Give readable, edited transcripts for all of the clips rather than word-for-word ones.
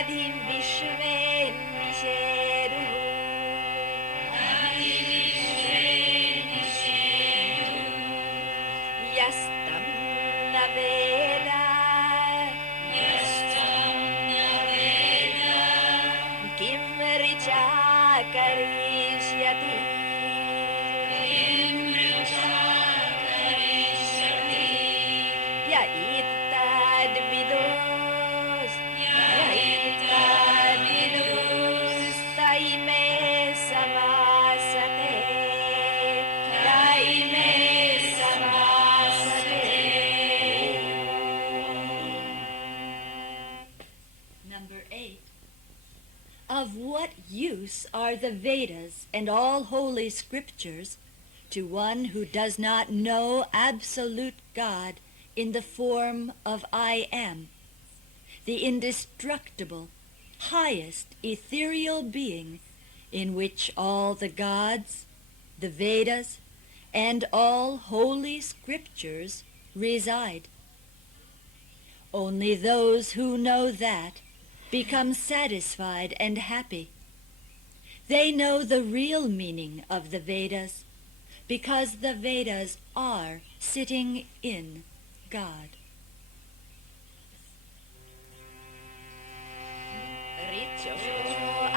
अधिविश्वे निषेरुः यस्तं न वेद किं ऋचा करिष्यति य इत्तद्विदुस्तैमे समासते Number 8. Of what use are the Vedas and all holy scriptures to one who does not know absolute God in the form of I Am, the indestructible, highest ethereal being in which all the gods, the Vedas, and all holy scriptures reside? Only those who know that become satisfied and happy. They know the real meaning of the Vedas because the Vedas are sitting in God. Richo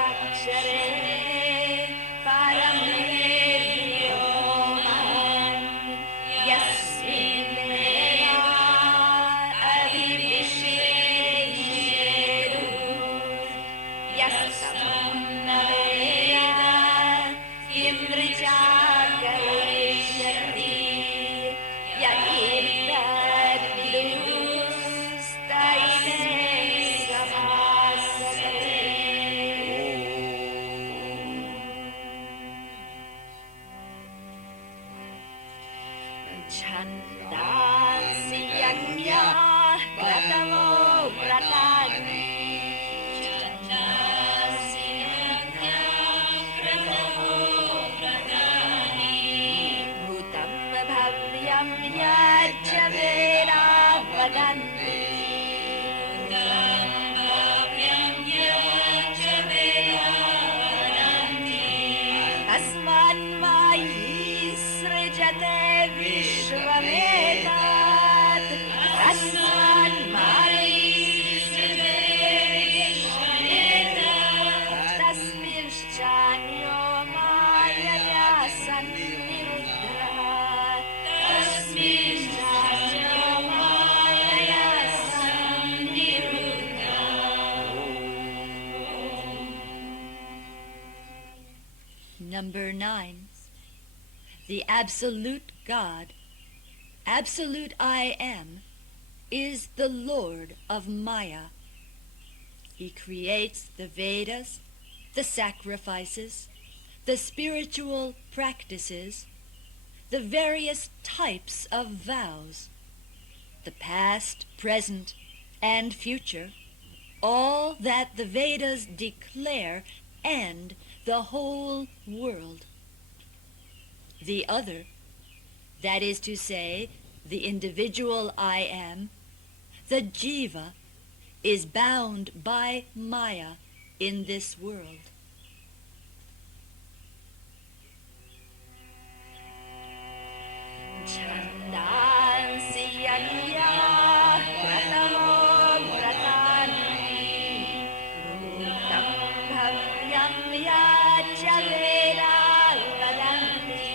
akshare paramedyo maham yasmin deva adivishesheru yasam naveda kim richa karishyati Chantansi yagnya pratamo pratani Chantansi yagnya pratamo pratani Bhutam bhavyam yajya veda vadanti Bhutam bhavyam yajya veda vadanti Tasman mayi srijate Vishvametat Tasman mayi Vishvametat Tasmischanyo mayaya sanniruddha Tasmischanyo mayaya sanniruddha Number 9. The absolute God, absolute I Am, is the Lord of Maya. He creates the Vedas, the sacrifices, the spiritual practices, the various types of vows, the past, present, and future, all that the Vedas declare, and the whole world. The other, that is to say, the individual I Am, the Jiva, is bound by Maya in this world. Chandansi yagya pratamo pratani Bhutam bhavyam yajya veda vadanti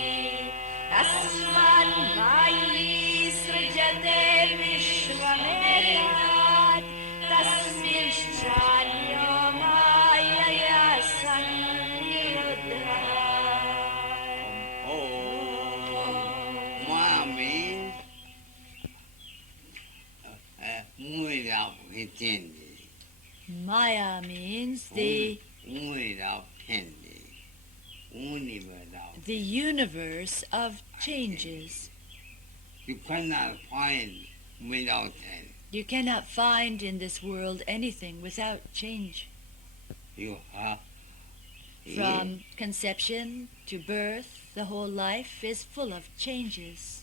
Tasman mayi srijate vishvametat Tasmischanyo mayaya sanniruddha Maya means without pretending. Maya means the Without pretending. Only without. the universe of changes. You cannot find without it. You cannot find in this world anything without change. You have From conception to birth, the whole life is full of changes.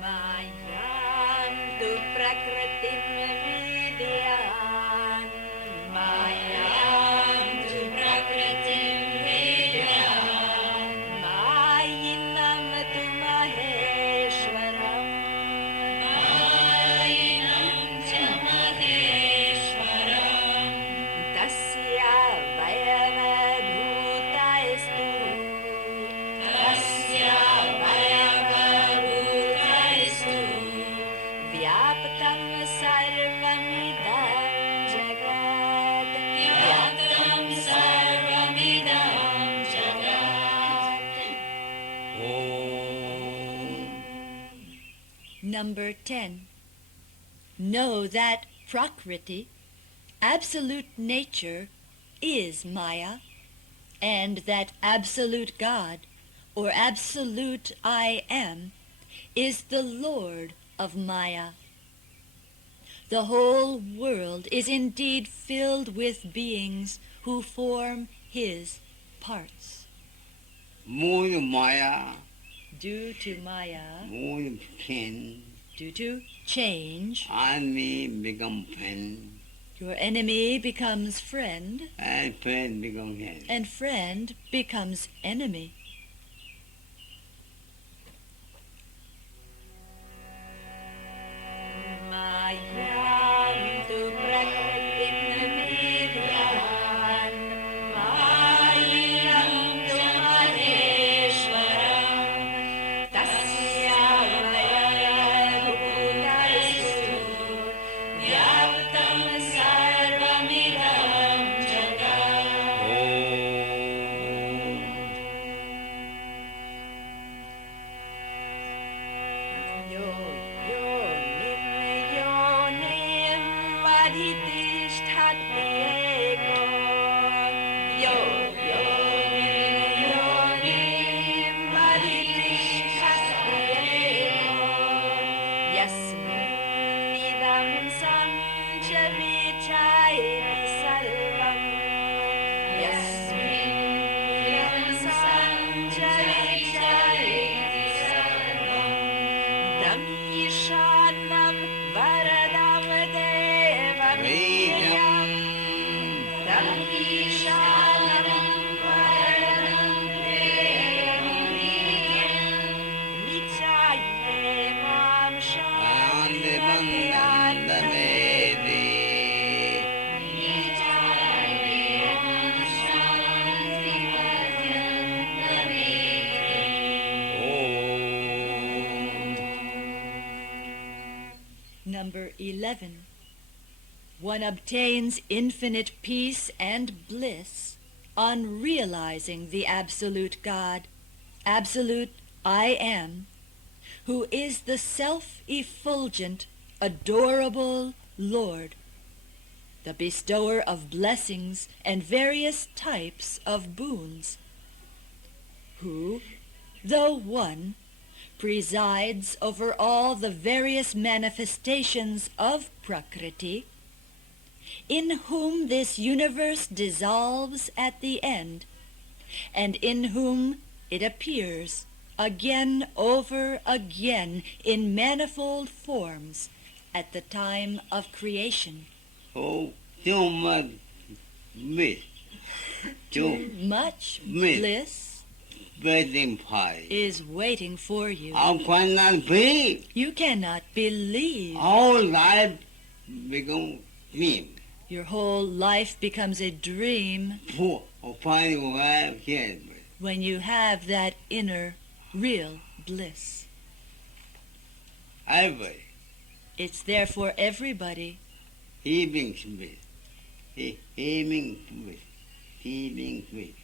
Maya prakritim vidyan mayam tu prakritim vidyan mayinam tu maheshwaram tasya vayavabhutayastu vyaptam sarvamidam jagat vyaptam sarvamidam jagat. Number 10. Know that Prakriti, absolute nature, is Maya, and that absolute God, or absolute I Am, is the Lord of Maya. The whole world is indeed filled with beings who form his parts. Moon Maya, Due to Maya, moon kin, due to change, enemy become friend, your enemy becomes friend, and friend become friend. and friend becomes enemy. Mayam tu prakritim vidyan mayam tu maheshwaram tasya vayavabhutayastu vyaptam sarvamidam jagat. Number 11. One obtains infinite peace and bliss on realizing the absolute God, absolute I Am, who is the self-effulgent, adorable Lord, the bestower of blessings and various types of boons, who, though one, presides over all the various manifestations of Prakriti, in whom this universe dissolves at the end, and in whom it appears again over again in manifold forms at the time of creation. Oh, too much bliss. Too much Bliss. bliss Waiting for you. is waiting for you. How cannot be? You cannot believe. Whole life become dream. Your whole life becomes a dream Poor or finding life here. when you have that inner, real bliss. Everybody, It's there for everybody. heaving bliss. Heaving bliss. Heaving bliss.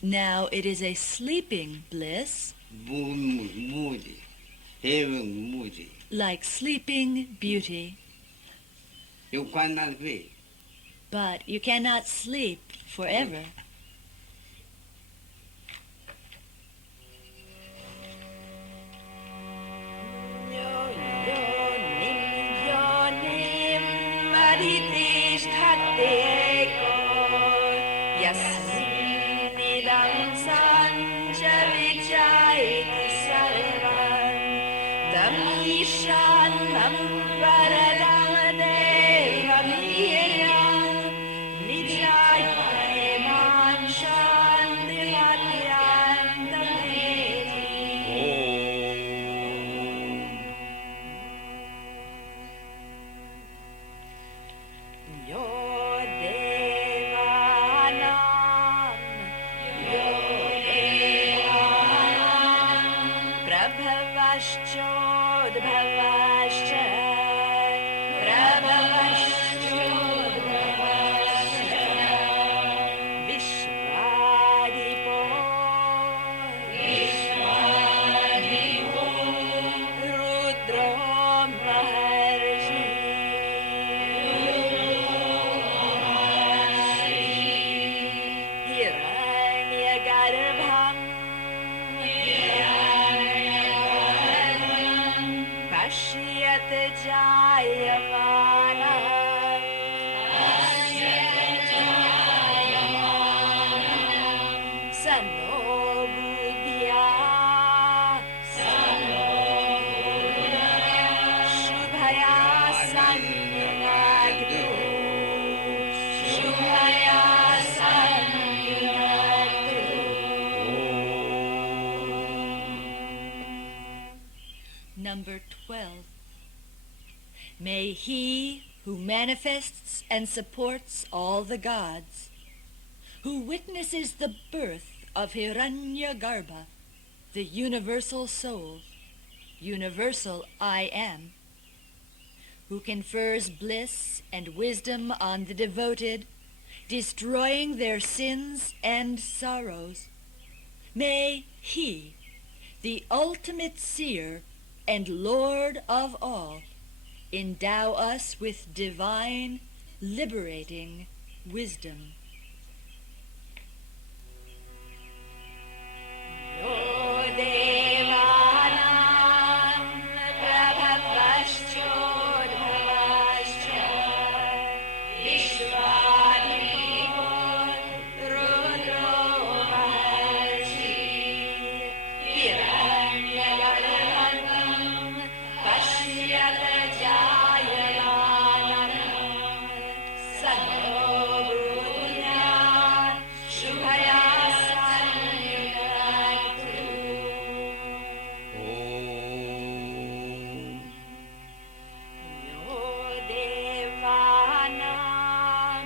Now it is a sleeping bliss, Moody. Heaving moody. like sleeping beauty, You cannot be. but you cannot sleep forever. Yasminidam sancha vichayati sarvam tam Ishanam Varadam Devam Hiryam Nijayaman Shanti Yo Devanam Yo Devanam Prabhavashchodbhavascha Prabhavashchodbhavascha Vishvadipo Vishvadipo Rudro Maharshi Hiranyagarbham Pashyat Jayamana Sano Buddhya Shubhaya Sanyunagdu Shubhaya Sanyunagdu Number 12. May he who manifests and supports all the gods, who witnesses the birth of Hiranyagarbha, the universal soul, universal I am, who confers bliss and wisdom on the devoted, destroying their sins and sorrows, may he, the ultimate seer and Lord of all, endow us with divine, liberating wisdom. Yo Devanam Prabhavashchodbhavascha Vishvadipo Rudro Maharshi Hiranyagarbham Pashyat Jayamanam Sano Buddhya Shubhaya Sanyunagdu Yo Devanam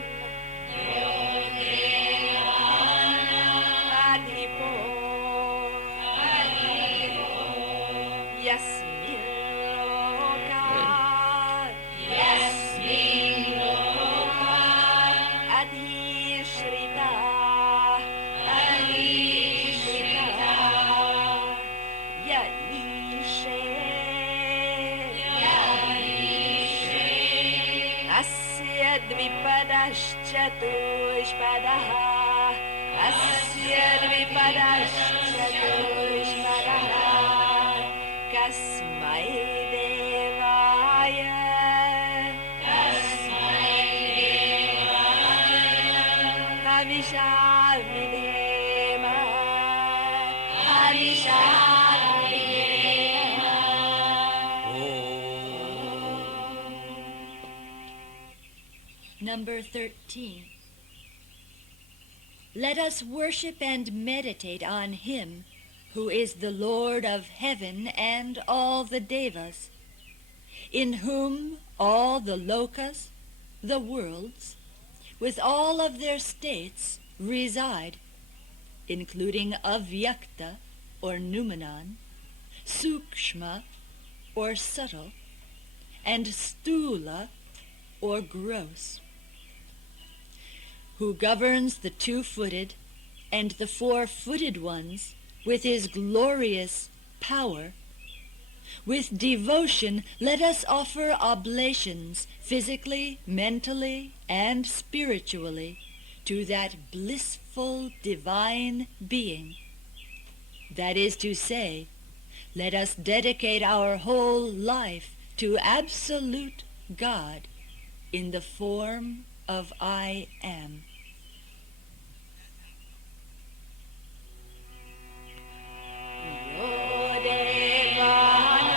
Adipo Yasmin Loka Adhishrita Yaishe Asya Dvipadashchatushpadah Asya Dvipadashchatushpadah Kasmai Devaya Havishamidema Havishamidema Number 13. Let us worship and meditate on him who is the Lord of heaven and all the devas, in whom all the lokas, the worlds, with all of their states reside, including avyakta or numanan, sukshma or subtle, and stula or gross, who governs the two-footed and the four-footed ones with his glorious power. With devotion, let us offer oblations physically, mentally, and spiritually to that blissful divine being. That is to say, let us dedicate our whole life to absolute God in the form of I am. Yo Devanam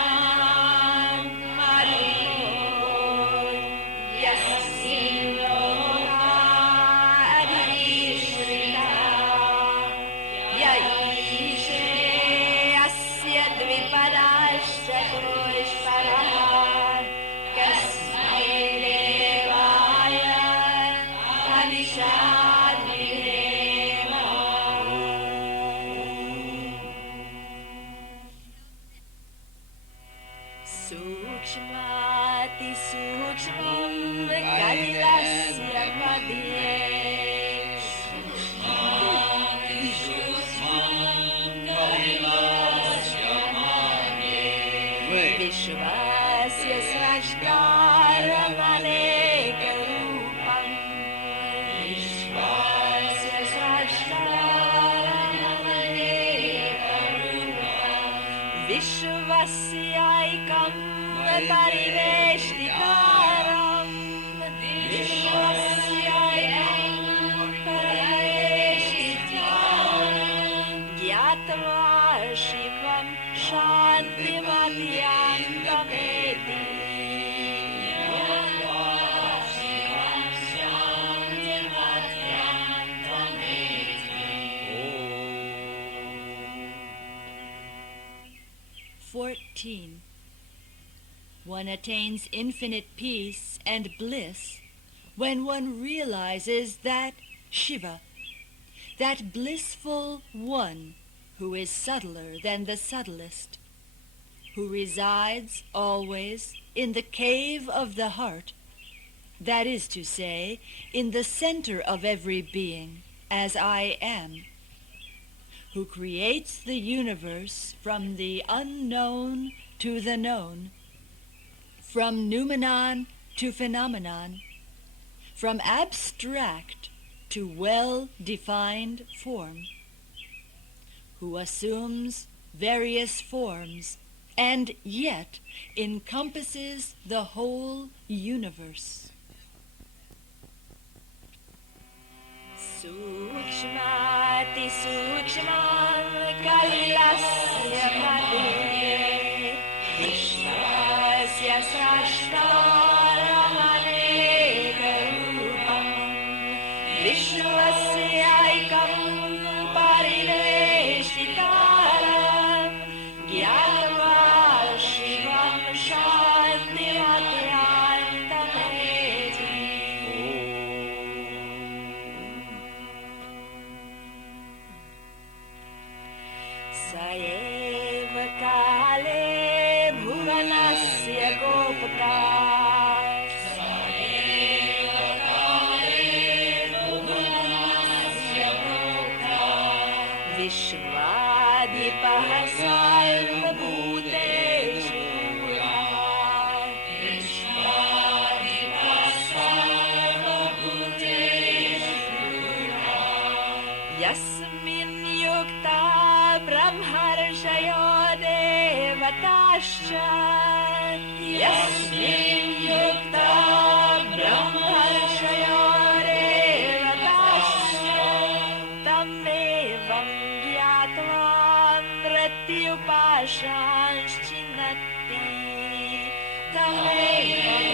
सूक्ष्माति सूक्ष्मं कलिलस्य मध्ये विश्वस्य स्रष्टारमनेकरूपम् विश्वस्य स्रष्टारमनेकरूपम् विश्वस्यैकं परिवेष्टितारम् विश्वस्यैकं परिवेष्टितारम् ज्ञात्वा शिवं शान्तिमत्यन्तमेति ज्ञात्वा शिवं शान्तिमत्यन्तमेति. 14. One attains infinite peace and bliss when one realizes that Shiva, that blissful one who is subtler than the subtlest, who resides always in the cave of the heart, that is to say, in the center of every being, as I am, who creates the universe from the unknown to the known, from noumenon to phenomenon, from abstract to well-defined form, who assumes various forms and yet encompasses the whole universe. Sukshmati sukshmam kalilasya madhye vishvasya srashtaramanikarupam vishwasyaikum pariveshitaram gyatva shivam shantimatyantameti. Saev kale bhuvanasya gopaka Saev kale bhuvanasya gopaka Vishwadipah sarvabhuteshu Vishwadipah sarvabhuteshu Yasmin yukta Brahmarshaya devatascha Yasmin yukta Brahmarshaya devatascha Tamevam gyatva mrityupashanschinati Tamevam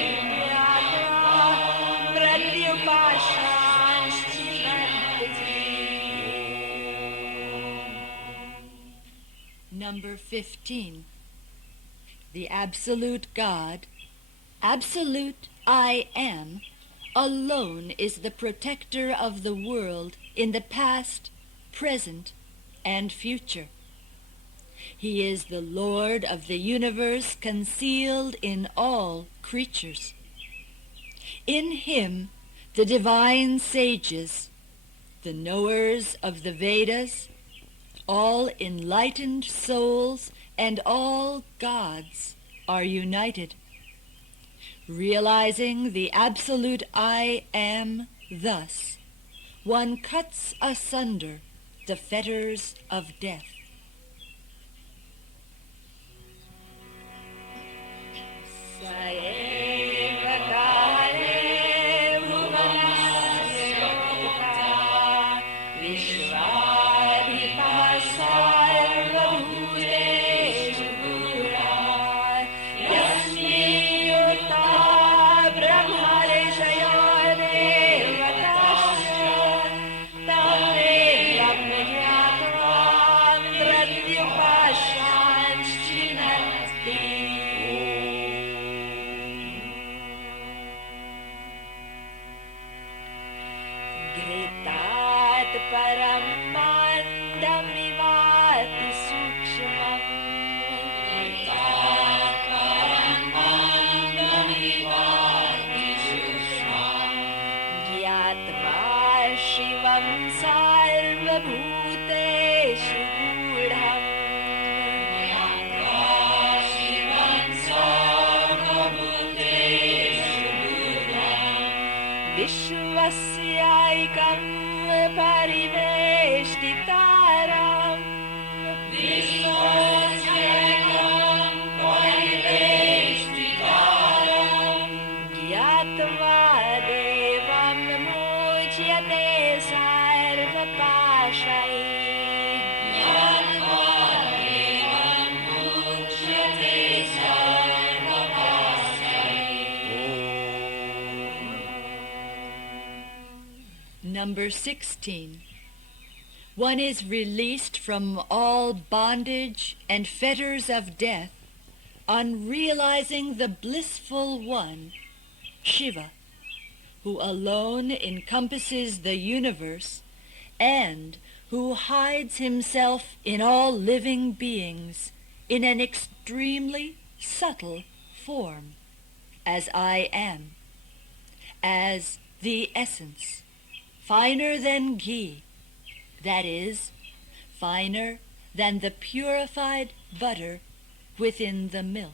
gyatva mrityupashanschinati. Number 15. The Absolute God, Absolute I Am, alone is the protector of the world in the past, present, and future. He is the Lord of the universe concealed in all creatures. In him, the divine sages, the knowers of the Vedas, all enlightened souls and all gods are united. Realizing the absolute I Am thus, one cuts asunder the fetters of death. Gritat param mandamivati sukshmam Gritat param विश्वस्यैकं परिवेष्टितारम् ज्ञात्वा देवं मुच्यते Number 16. One is released from all bondage and fetters of death on realizing the blissful one, Shiva, who alone encompasses the universe and who hides himself in all living beings in an extremely subtle form, as I am, as the essence, finer than ghee, that is, finer than the purified butter within the milk.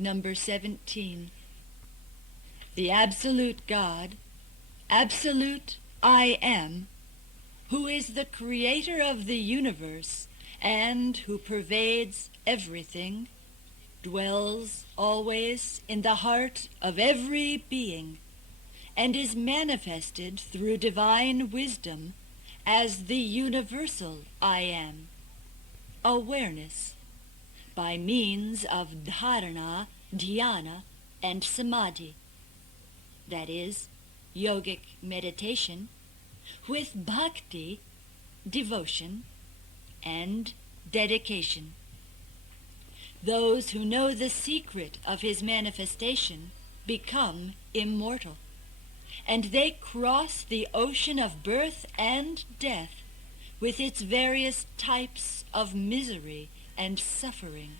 Number 17. The absolute God, absolute I am, who is the creator of the universe and who pervades everything, dwells always in the heart of every being and is manifested through divine wisdom as the universal I am, awareness, by means of dharana, dhyana, and samadhi, that is, yogic meditation, with bhakti, devotion, and dedication. Those who know the secret of his manifestation become immortal, and they cross the ocean of birth and death with its various types of misery and suffering.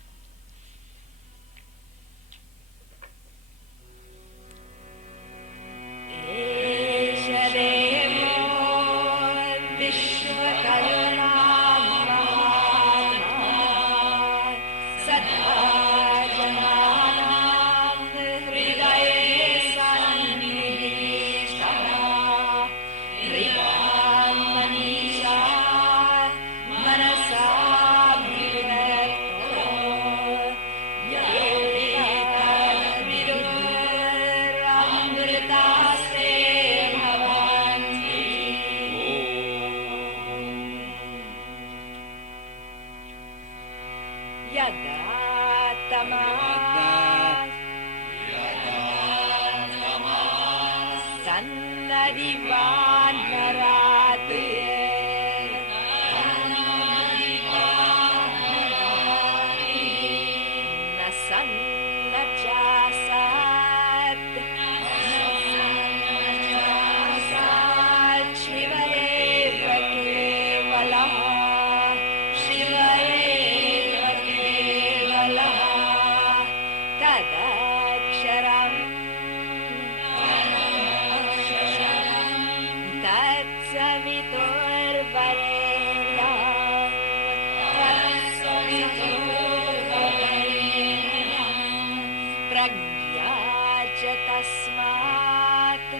प्रज्ञा च तस्मात्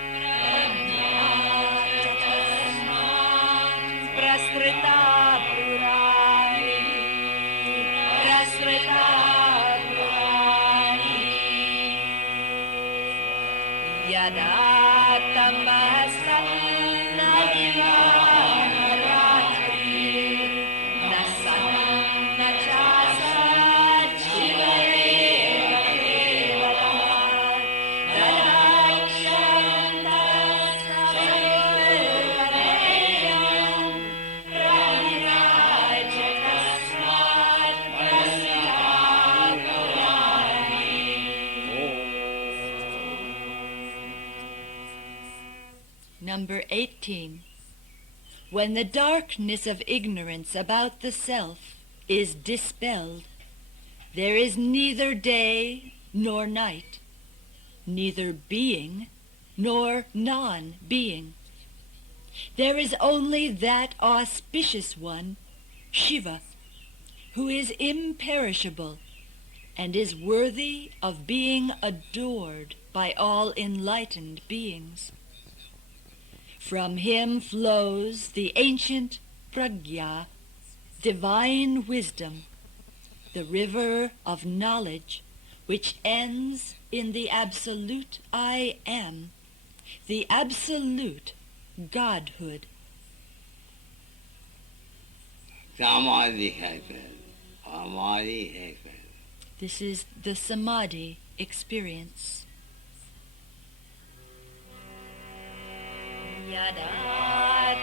प्रसृता पुराणी यदा तमसन्न रात्रिः न सन्न चासत् शिवैव केवलः तदाक्षरन्तस्सर्वरेयं प्रज्ञा च तस्मात् प्रसृता पुराणी. Number 18. When the darkness of ignorance about the self is dispelled, there is neither day nor night, neither being nor non-being. There is only that auspicious one, Shiva, who is imperishable and is worthy of being adored by all enlightened beings. From him flows the ancient pragya, divine wisdom, the river of knowledge which ends in the absolute I am, the absolute Godhood. Samadhi hai kar. Samadhi hai kar. This is the samadhi experience. यदा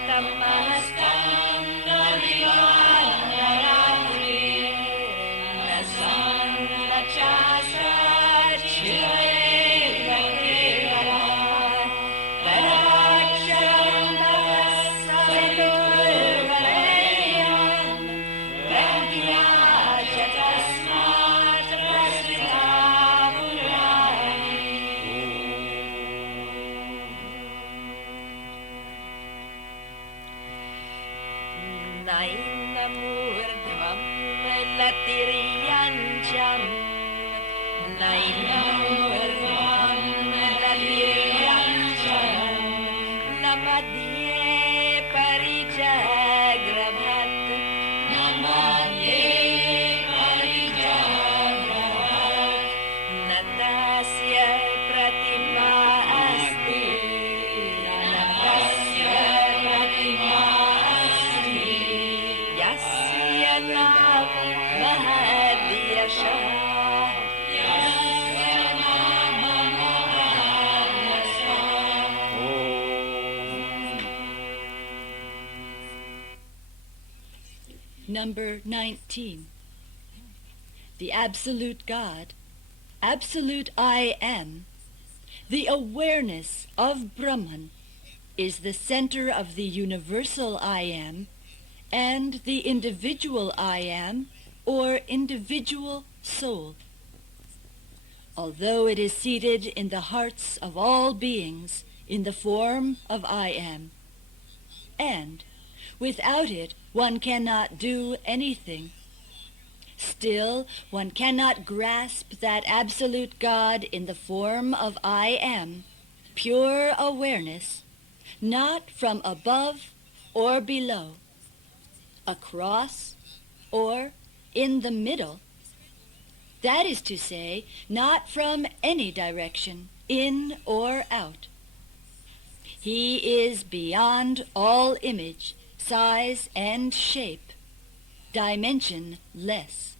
तमस्तन्न रात्रिः न सन्न चासत् शिवैव केवलः तदाक्षरन्तस्सर्वरेयं प्रज्ञा च तस्मात् प्रसृता पुराणी. नैनमूर्ध्वं लतिर्यञ्जं नैनमूर्ध्वं लतिर्यञ्जं न मध्ये परिजग्रभत् न मध्ये परिजग्रभत् न तस्य प्रतिमा अस्ति न तस्य प्रतिमा Number 19. The Absolute God, Absolute I Am, the awareness of Brahman, is the center of the universal I Am and the individual I Am, or individual soul. Although it is seated in the hearts of all beings in the form of I Am, and without it one cannot do anything, still one cannot grasp that absolute God in the form of I Am, pure awareness, not from above or below, across or in the middle, that is to say, not from any direction, in or out. He is beyond all image, size, and shape, dimensionless.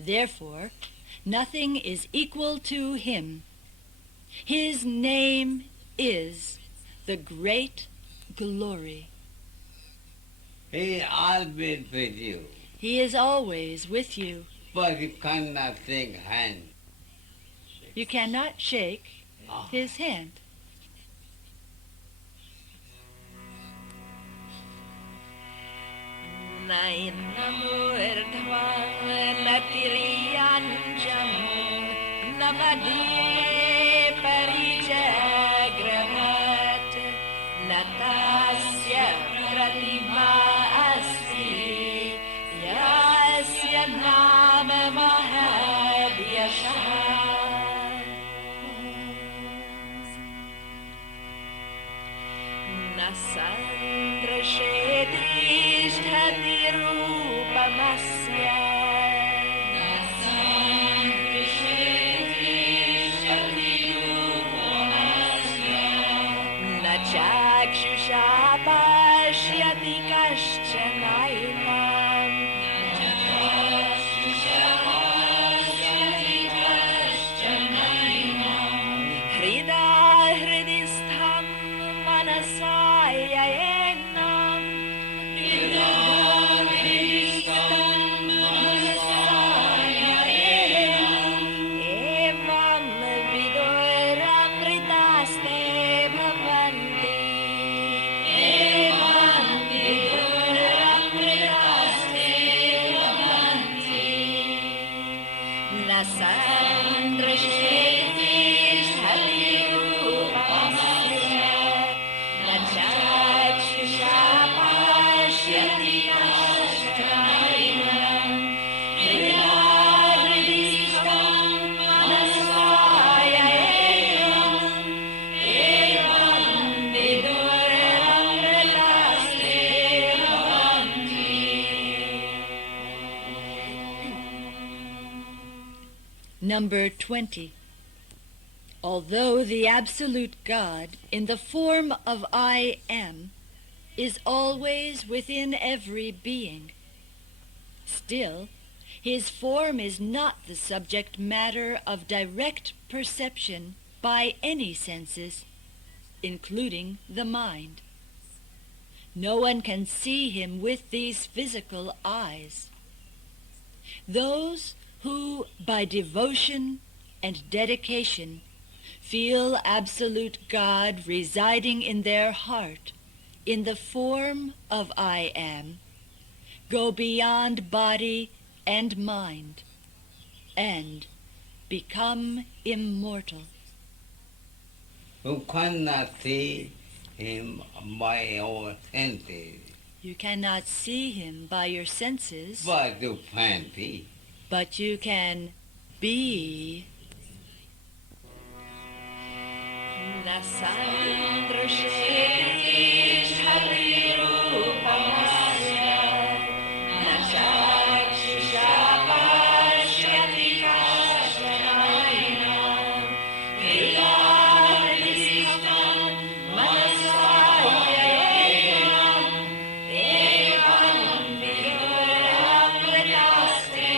Therefore, nothing is equal to him. His name is the Great Glory. He is always with you, He is always with you. but you cannot take hand. You cannot shake his hand. नैनमूर्ध्वं लतिर्यञ्जं न मध्ये परिजग्रभत् न तस्य प्रतिमा अस्ति यस्य नाम महद्यशः Number 20. Although the absolute God, in the form of I Am, is always within every being, still, his form is not the subject matter of direct perception by any senses, including the mind. No one can see him with these physical eyes. Those who, by devotion and dedication, feel absolute God residing in their heart in the form of I Am, go beyond body and mind and become immortal. You cannot see him by your senses, You cannot see him by your senses, but you can be. but you can be. Nasandrusheti Sharirupamasya Nachakshishapashyati Kashanayana Vilahisam Manasayayam Evam Viduram Vritaste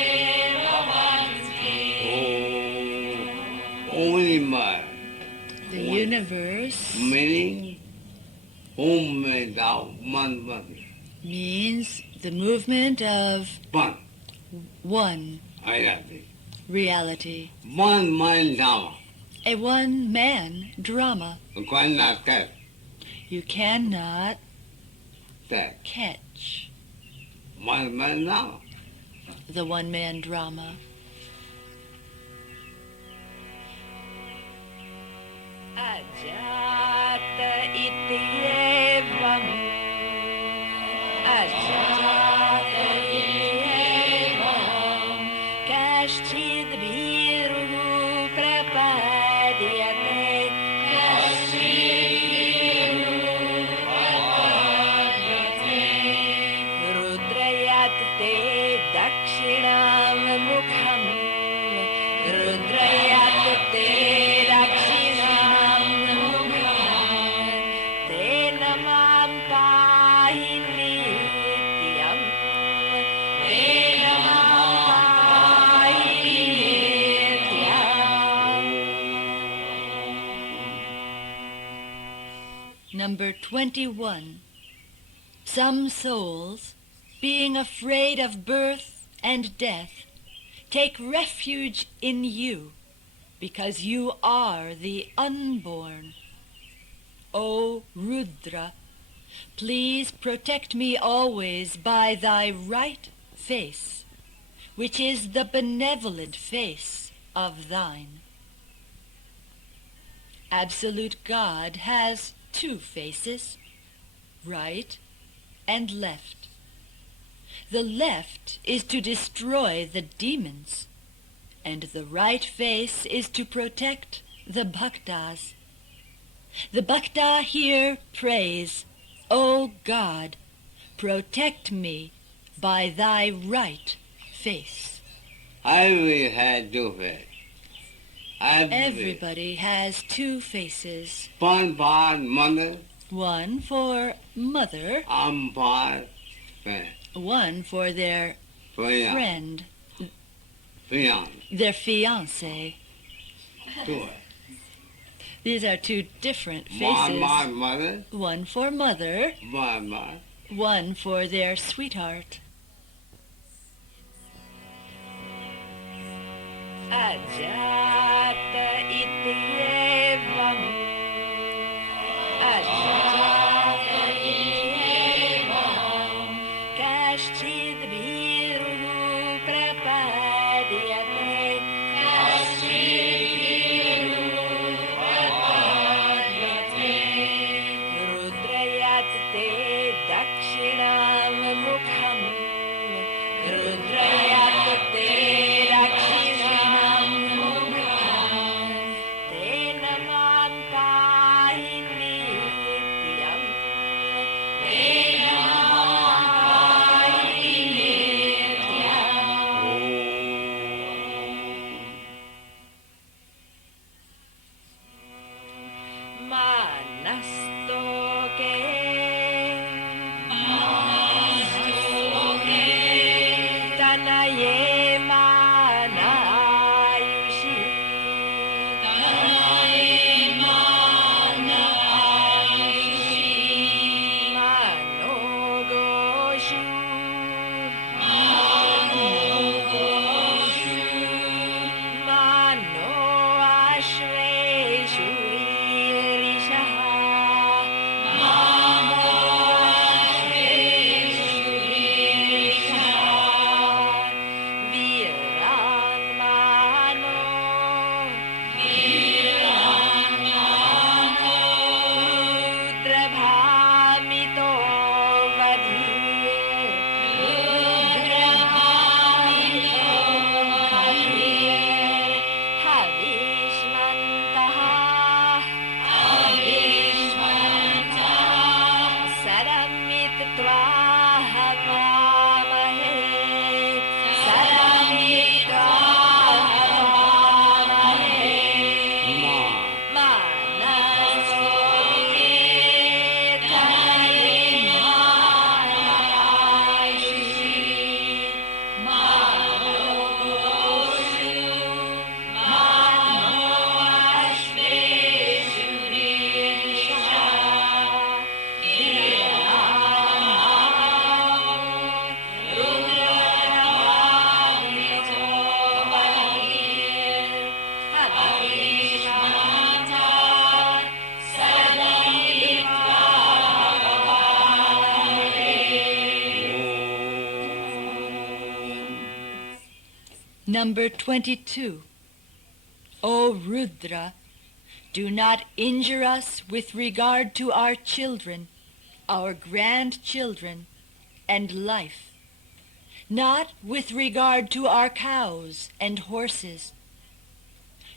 Bhavanti. Only mind. The universe Meaning, whom without one body. means the movement of One, one I got it. reality, One mind Dhamma. a one-man drama. You cannot catch You cannot that. catch One man Dhamma. the one-man drama. Ajata iti evam Ajata iti evam Kaschid viru prapadyate Kaschid viru prapadyate Rudrayat te dakshinam mukham Rudrayat te dakshinam mukham Tena mam pahi nityam Tena mam pahi nityam. Number 21. Some souls, being afraid of birth and death, take refuge in you, because you are the unborn. O Rudra, please protect me always by thy right face, which is the benevolent face of thine. Absolute God has two faces, right and left. The left is to destroy the demons, and the right face is to protect the bhaktas. The bhakta here prays, O God, protect me by thy right face. I had two faces. Everybody has two faces, One for mother, one for mother, for friend. one for their friend, Fiance. their fiancé. Two. These are two different One faces. for mother, One for mother, one for one for their sweetheart. Ajata iti evam Ajata iti evam Kaschid viru prapadyate Kaschid viru prapadyate Rudrayat te dakshinam mukham Rudrayat te dakshinam mukham Te Tanaye mana ayushi. Tanaye mana ayushi. Mano goshu. Mano goshu. Mano ashveshu rishaha. Mano ashveshu rishaha. Viran mano. Viran mano. Rudrabhamito vadhir. Rudrabhamito vadhir. Havishmantaha. Havishmantaha. Saramitva havamahe. Saramitva havamahe. Manasoke tanaye manayushi. Mano goshu. Mano ashveshu risha. Rudrabhamito vadhir. Havishmanta. Saramitva Number 22. O Rudra, do not injure us with regard to our children, our grandchildren, and life, not with regard to our cows and horses.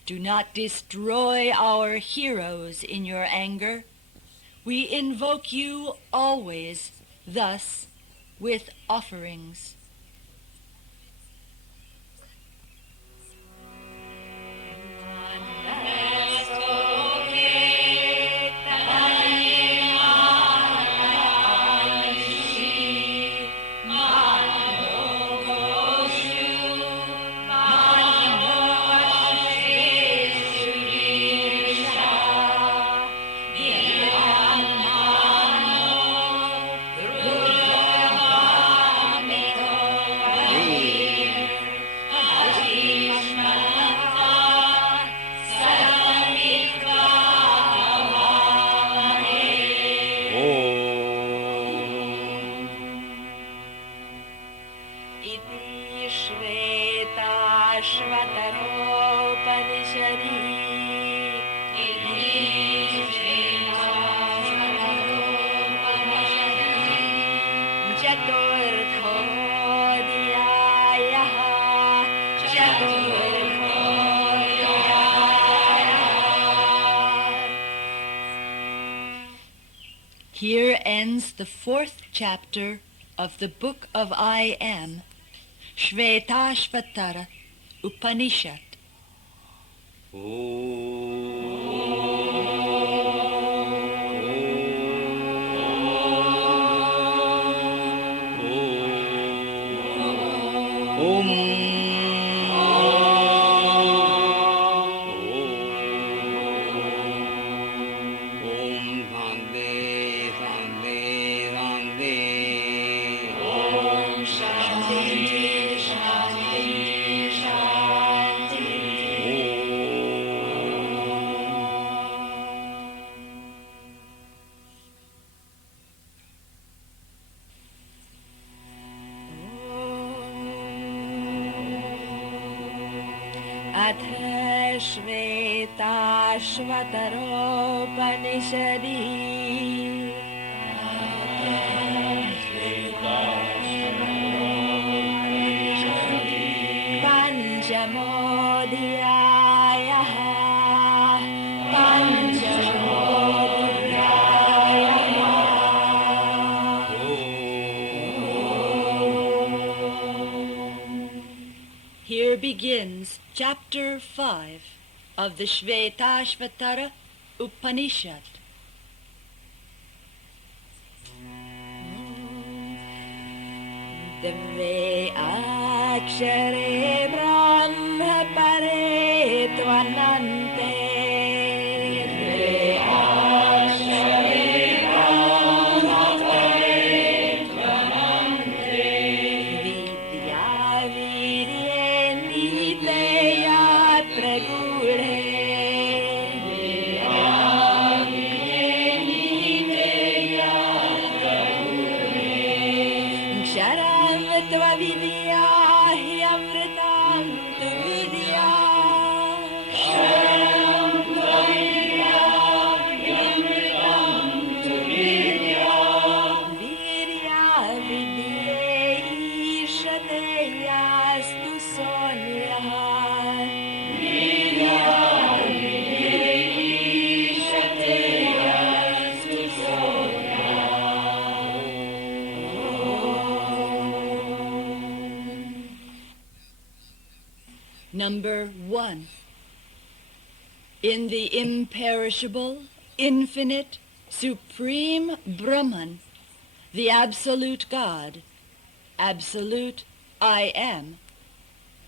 Do not destroy our heroes in your anger. We invoke you always, thus, with offerings. Iti Shvetashvatara Upanishad. Iti Shvetashvatara Upanishad. Chaturtho Adhyayah. Chaturtho Adhyayah. Here ends the 4th chapter of the Book of I Am, Shvetashvatara Upanishad. अथ श्वेताश्वतरोपनिषदि पञ्चमोऽध्यायः Here begins chapter 5 of the Shvetashvatara Upanishad. Dve Akshare Brahma Pare Tvanante Vidya Virye Niteya Pragure Ksharam Tva Vidya Hyamritam Tu Vidya Virya Vidye Ishate Yastu Sonya Number 1. In the imperishable, infinite, supreme Brahman, the absolute God, absolute I Am,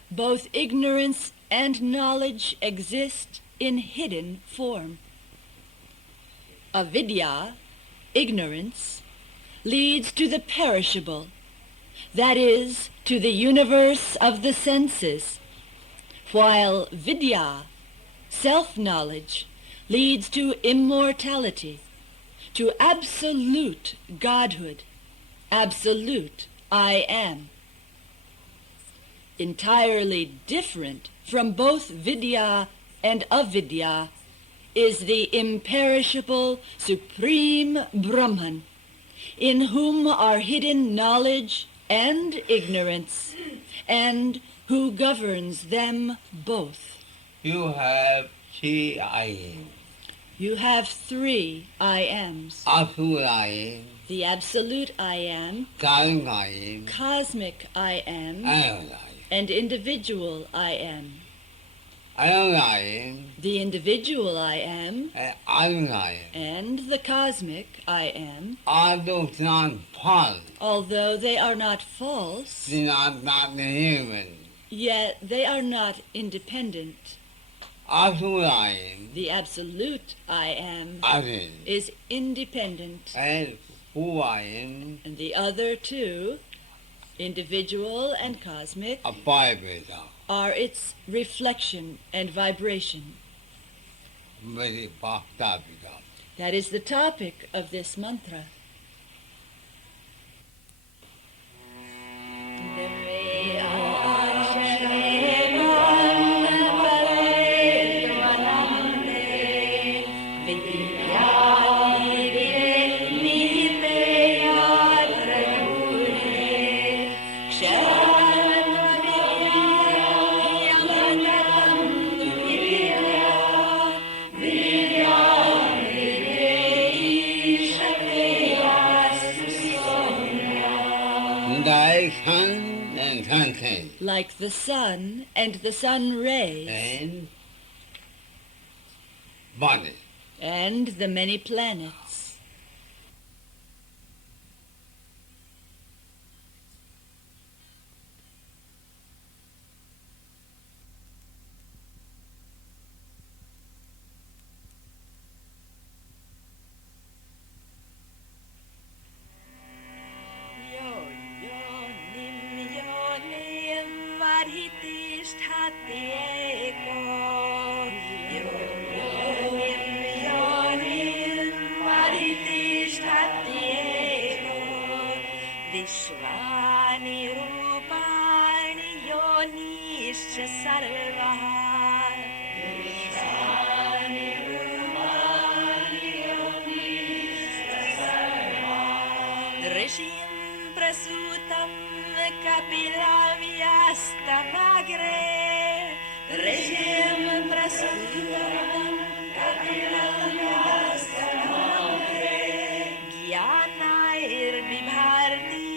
both ignorance and knowledge exist in hidden form. Avidya, ignorance, leads to the perishable, that is, to the universe of the senses, while vidya, self-knowledge, leads to immortality, to absolute godhood, absolute I Am. Entirely different from both vidya and avidya is the imperishable supreme Brahman, in whom are hidden knowledge and ignorance, and who governs them both. You have three I am. You have 3 I Ams. Absolute I am, The absolute I Am, Dying I am, cosmic I Am, Iron I and individual I Am. am. Iron I am, The individual I Am and Iron I am. and the cosmic I Am, All those non-false, although they are not false, do not the human. yet they are not independent. Absolute I am, The absolute I Am Iron, is independent, and who I am, and the other 2, individual and cosmic, a vibrator, are its reflection and vibration. very Bhakta-vida. That is the topic of this mantra. Like sun and chanting, Like the sun and the sun rays, and body. and the many planets. Vishvani Rupani Yonischa Sarvaha Vishvani Rupani Yonischa Sarvaha Drishim Prasutam Kapilavyastamagre Drishim Prasutam Kapilavyastamagre Gyanair Vibharti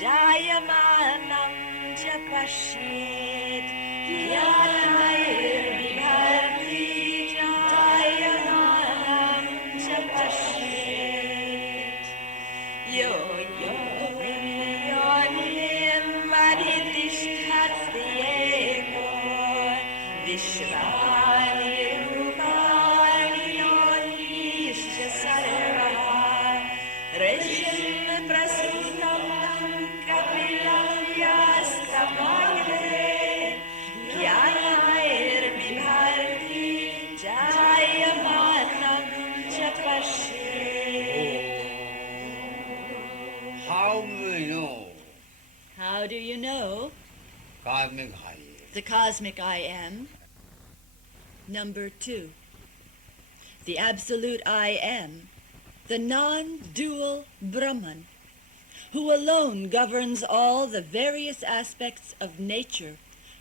Jayamanam Japashet Gyanair Vibharti Jayamanam Japashet Yo Yo Yo Nim Vaditishta Vishvani Rupani Yonishcha Sarvaha Rishim Prasutam Kapilam Yastapagre Gyanair Vibharti Jayamanam Chapashe. How we know How do you know cosmic high? the cosmic I am? Number 2. The absolute I am, the non-dual Brahman, who alone governs all the various aspects of nature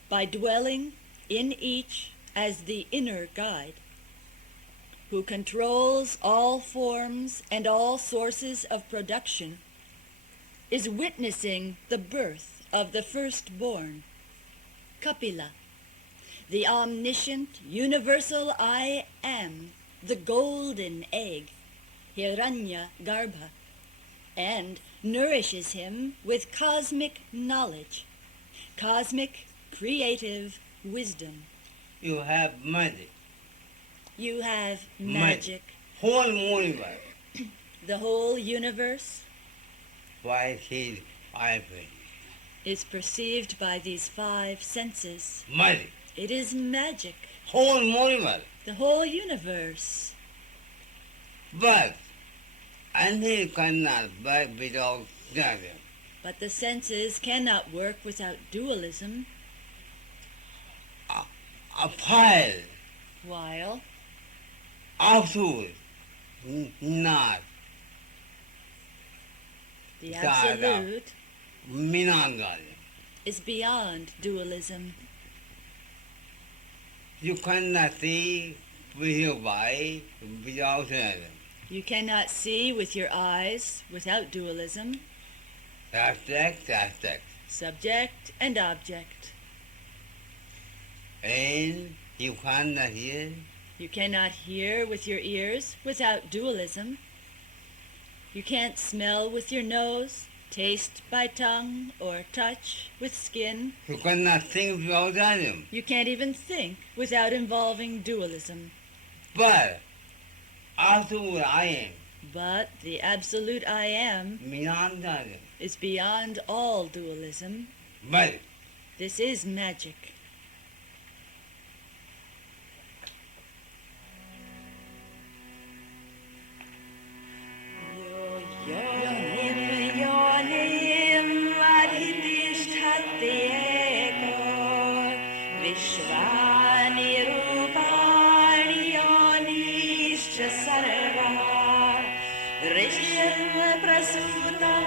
by dwelling in each as the inner guide, who controls all forms and all sources of production, is witnessing the birth of the firstborn, Kapila, the omniscient, universal I am, the golden egg, Hiranya Garbha, and nourishes him with cosmic knowledge, cosmic creative wisdom. You have magic. You have magic. Whole universe. The whole universe Why see I feel? is perceived by these 5 senses. Magic. It is magic. Whole universe. The whole universe. But anything cannot work without nothing. But the senses cannot work without dualism, A fire, while absolute, not the Dada. absolute Minangali. is beyond dualism. You cannot see with your eye without nothing. You cannot see with your eyes without dualism, Subject. subject and object. And you cannot hear You cannot hear with your ears without dualism. You can't smell with your nose, taste by tongue, or touch with skin. You cannot think without nothing. You can't even think without involving dualism. But absolute I am, But the absolute I am beyond nothing. is beyond all dualism. But This is magic. Yonim yonim adhitishthate eko Vishvani Rupani Yonishcha Sarvaha Rishim Prasutam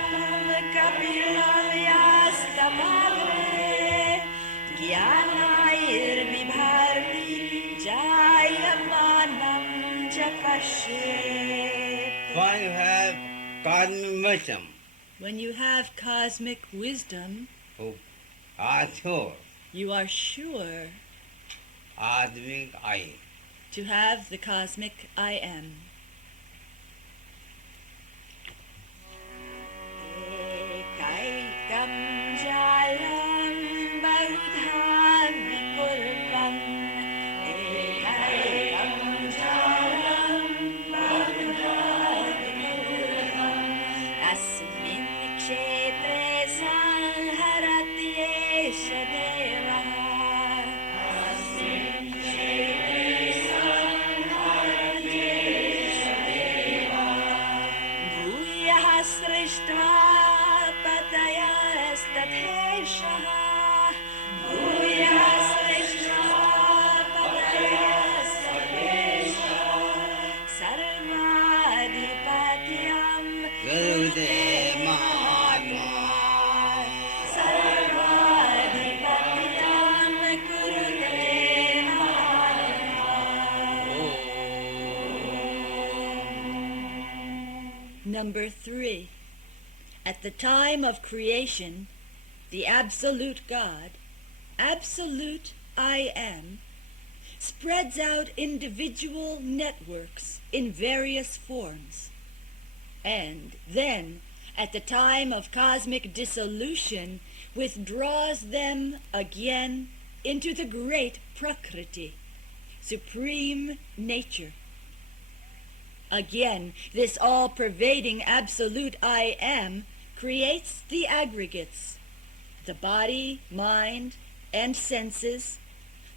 Kapilam Yastapagre Gyanair Vibharti Jayamanam Chapashe. when you have cosmic wisdom, When you have cosmic wisdom, who are sure, you are sure cosmic I. to have the cosmic I am. Ekaikam jalam bahudha vikurvam. Ekaikam jalam bahudha vikurvam. Asmin kshetre sanharati esha devah. Asmin kshetre sanharati esha devah. Bhuyah srishtva patayastadheshah. Bhuyah srishtva patayastadheshah. Sarvadhipatyam Gurudev Mahatma. Sarvadhipatyam kurute Mahatma. Number 3. At the time of creation, the absolute God, absolute I am, spreads out individual networks in various forms. And then, at the time of cosmic dissolution, withdraws them again into the great Prakriti, supreme nature. Again, this all-pervading absolute I Am creates the aggregates, the body, mind, and senses,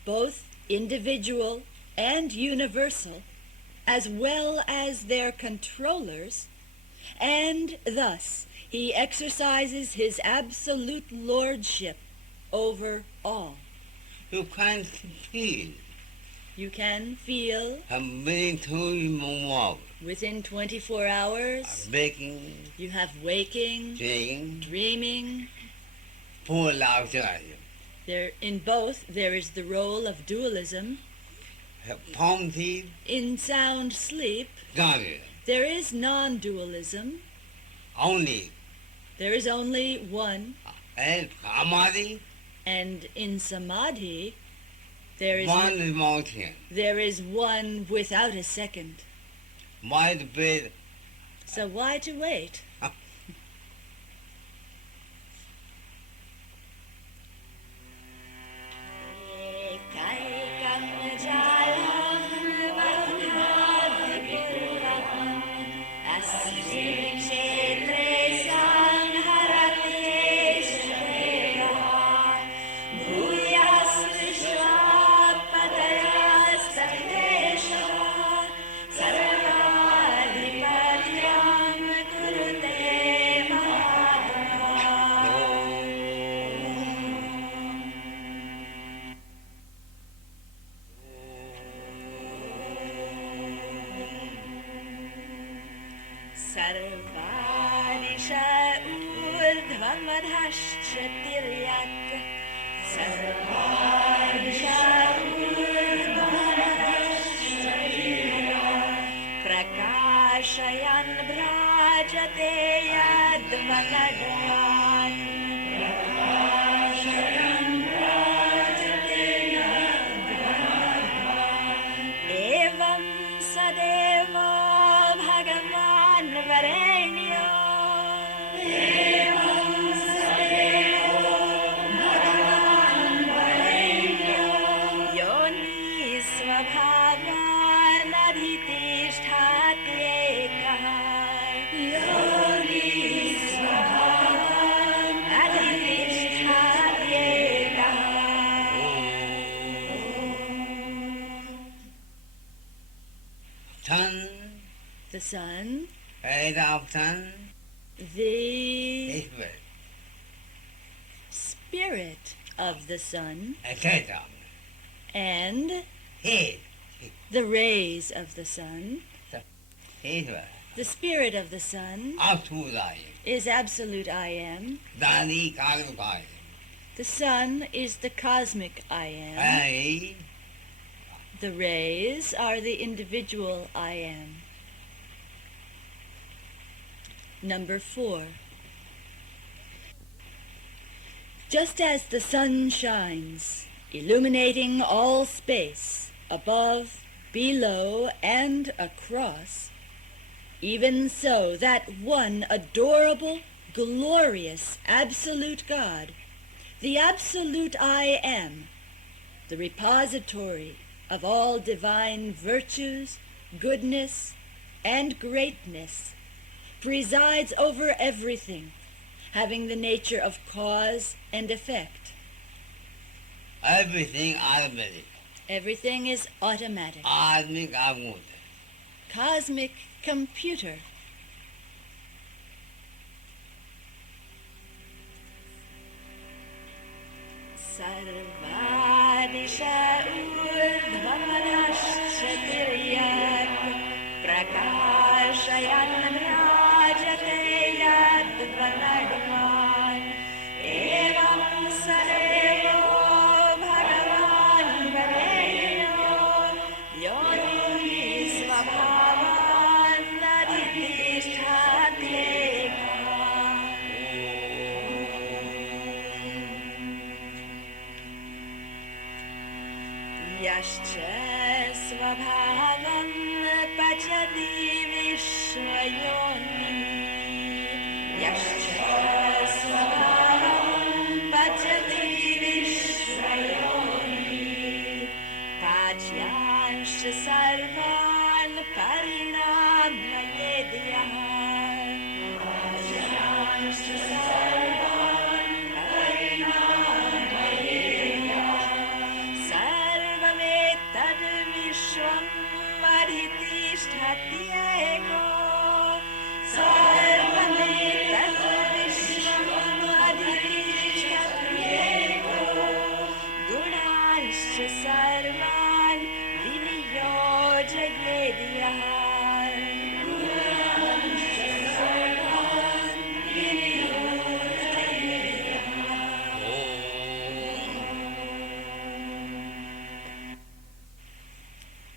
both individual and universal, as well as their controllers, and thus he exercises his absolute lordship over all. You can't feel. You can feel I'm willing to move. within 24 hours, Baking, you have waking, saying, dreaming. full outside. There, in both, there is the role of dualism. Palm teeth, In sound sleep, done. there is non-dualism. Only. There is only one. And Amadi, And in samadhi, there is one mountain. there is one without a second. Wide bed, So why to wait? Ekaikan jalan bhagavad asmin kshetre sangharatyeshvara bhuyas vishwapatayastadesha sarvadhipatyam kurute Sarvadisha urdhvamadhascha tiryak Sarvadisha urdhvamadhascha tiryak Prakashayan bhrajate yadvanagavan Prakashayan bhrajate yadvanagavan Evam sadeva Bhagavan Varenyo Evam sadeva Bhagavan Varenyo Yoni svabhavan adhitishthatyekah Yoni svabhavan adhitishthatyekah sun, The sun, head of sun, the is well. spirit of the sun, Etc. and Head, the rays of the sun. is well. The spirit of the sun Up to life. is absolute I Am. Dani Kalkai. The sun is the cosmic I Am. I, The rays are the individual I Am. Number 4. Just as the sun shines, illuminating all space, above, below, and across, even so that one adorable, glorious, absolute God, the absolute I Am, the repository of all divine virtues, goodness, and greatness, presides over everything, having the nature of cause and effect. everything automatic. Everything is automatic. Cosmic Amut. Cosmic computer. Sarvadisha urdhvamadhascha tiryak Prakashayan bhrajate yadvanagavan Evam sadeva Bhagavan Varenyo Yoni svabhavan adhitishthatyekah Yascha svabhavam pachati vishvayoni Yascha svabhavam pachati vishvayoni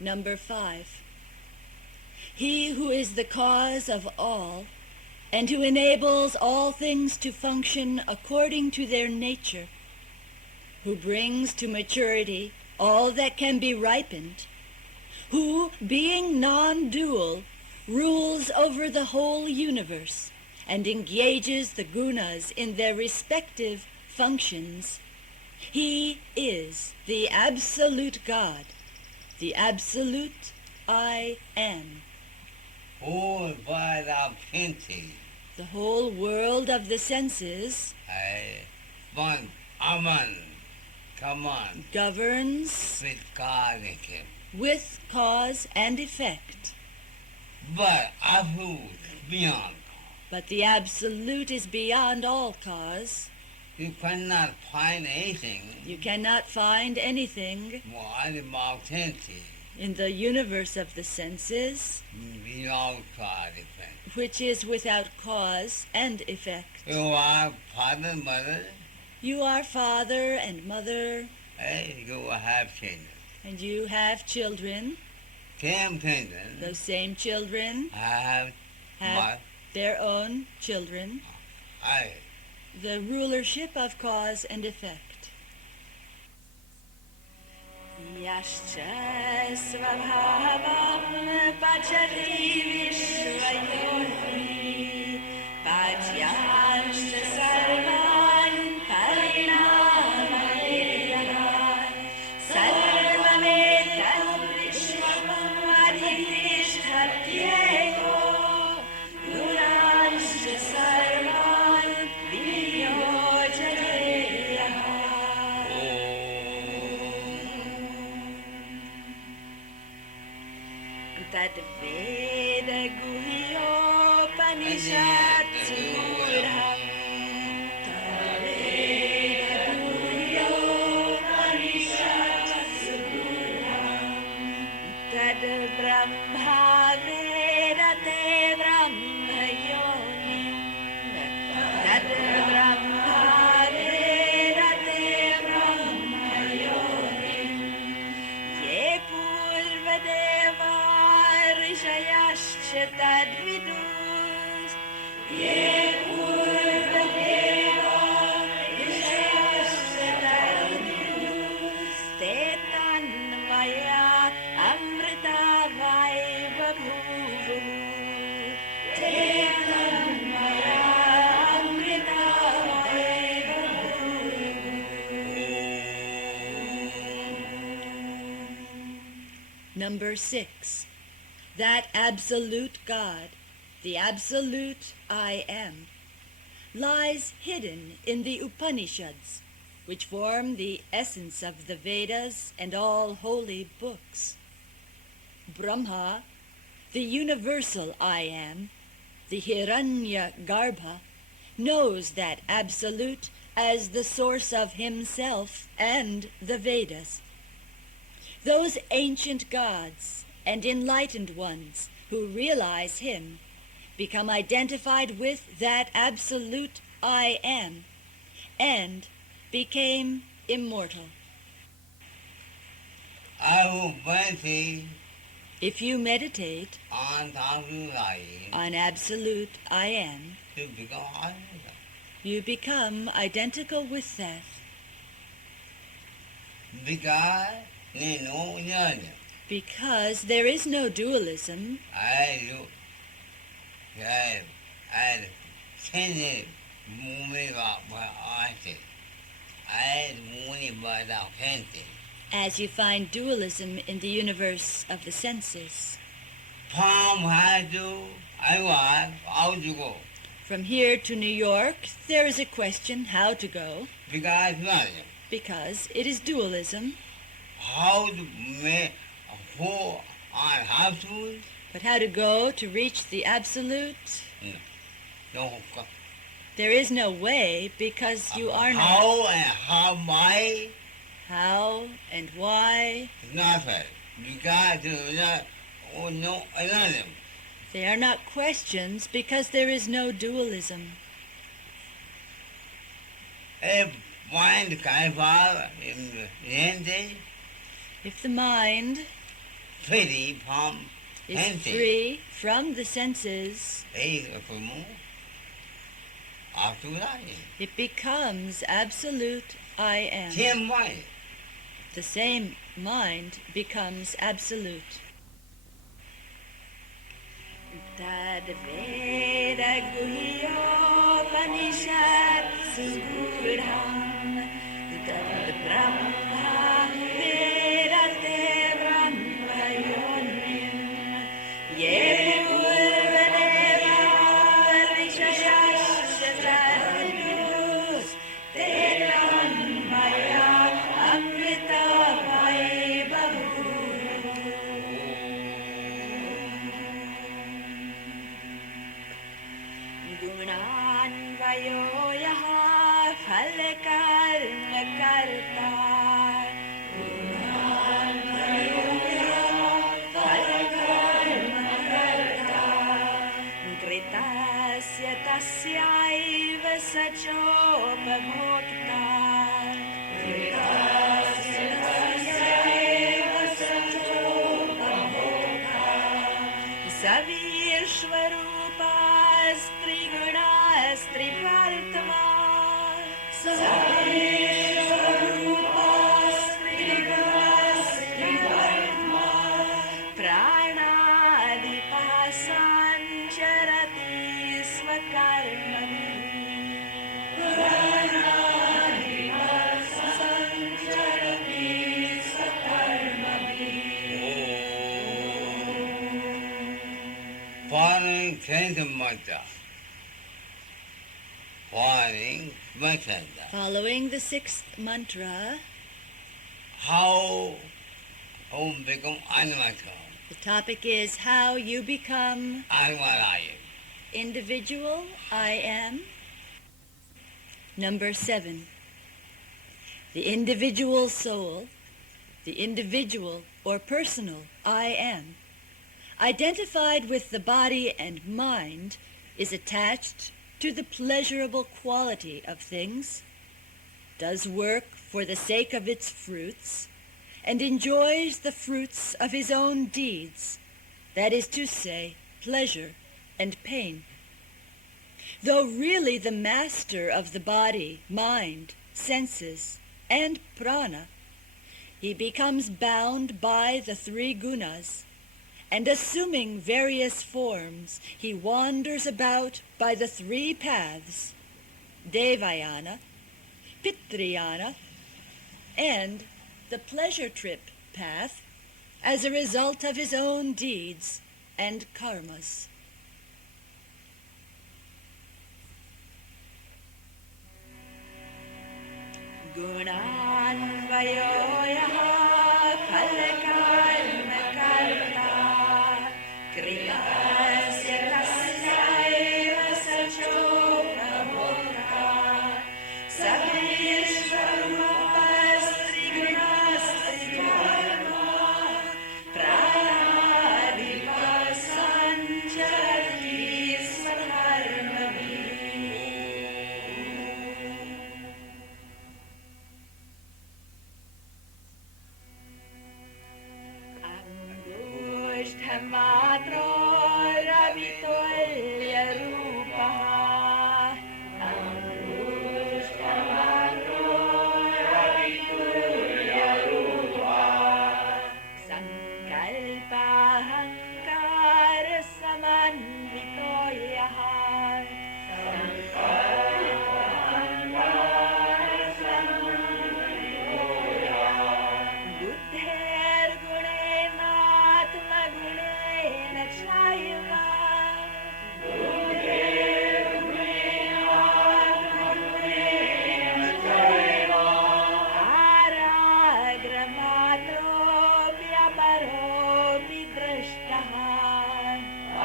Number 5. He who is the cause of all, and who enables all things to function according to their nature, who brings to maturity all that can be ripened, who, being non-dual, rules over the whole universe and engages the gunas in their respective functions, he is the absolute God, the absolute I Am. All by the Chanting. The whole world of the senses One Aman, come on, governs with God and Him. with cause and effect. But absolute beyond. But the absolute is beyond all cause. You cannot find anything You cannot find anything more about Chanting in the universe of the senses without God effect. which is without cause and effect. You are father, mother, You are father and mother, you have children. and you have children. Same children Those same children have have their own children. The rulership of cause and effect. Yascha svabhavam pachati vishvayoni pachyanscha sarvan parinamayana sarvametam vishvam adhishtatyego gunanscha sarvan vinyojaneyaha. Tad Veda Guhyopanishad Sudham. Tad Veda Guhyopanishad Sudham. Tad Brahma Vedate Brahma Yonim. Tad Brahma Vedate Brahma Yonim. Ye Purvadeva Rishayascha Tadvidus. Ye Purvadeva Rishayascha Tadvidus. Tetan Maya Amrita Vaiva Bhuvu. Tetan Maya Amrita Vaiva Bhuvu. Number 6. That absolute God, the absolute I Am, lies hidden in the Upanishads, which form the essence of the Vedas and all holy books. Brahma, the universal I Am, the Hiranya Garbha, knows that absolute as the source of himself and the Vedas. Those ancient gods and enlightened ones who realize him become identified with that absolute I Am and became immortal. I will meditate If you meditate on absolute I on absolute I Am, to become identical. you become identical with that. Because they know nothing. Because there is no dualism, I chanted moving about my art. I moving about painting. as you find dualism in the universe of the senses. Palm had to, I want, how to go. From here to New York, there is a question how to go, Because nothing. because it is dualism. How to make who I have to, But how to go to reach the absolute? no. There is no way, because you are not. How and how my How and why? nothing. Because oh no, nothing. They are not questions, because there is no dualism. If mind can fall in the end, If the mind free from is anything. free from the senses, Ấy của muốn ảo tu lại it becomes absolute I am. thiên mai The same mind becomes absolute. Tad Veda Guhyo Upanishad Sugurham Tad Brahma Vedante Brahma Yonim Ye Urvaneva Rishayashtaradus Teran Maya Amrita Vaibhavu Gunan vayo yaha phal karma karta Gunan vayo yaha phal karma karta Kritasya tasyaiva sachopabhokta Kritasya tasyaiva sachopabhokta Savishwarupas Trigunas Tripartma Savishwarupas Trigunas Tripartma Pranadipasan Charati Svakarmani Pranadipasan Charati Svakarmani following Chanting mantra. Following mantra. Following the sixth mantra, How become animator? the topic is how you become Animal I individual I am. Number 7. The individual soul, the individual or personal I am, identified with the body and mind, is attached to the pleasurable quality of things, does work for the sake of its fruits, and enjoys the fruits of his own deeds, that is to say, pleasure and pain. Though really the master of the body, mind, senses, and prana, he becomes bound by the 3 gunas, and assuming various forms, he wanders about by the 3 paths, Devayana, Pitriyana, and the pleasure trip path, as a result of his own deeds and karmas. Gunan vayo yaha phal karma karta Kritasya tasyaiva sachopabhokta Savishwarupas Trigunas Tripartma Pranadipasan Charati Svakarmani Angushtamatro ravitolya rupaha Angushtamatro ravitolya rupaha Sankalpa hankara samanvito yaha Sankalpa hankara samanvito yaha Buddher gunenatma gunena chaiva Buddher gunenatma gunena chaiva Aragramatro vyaparo vidrashtaha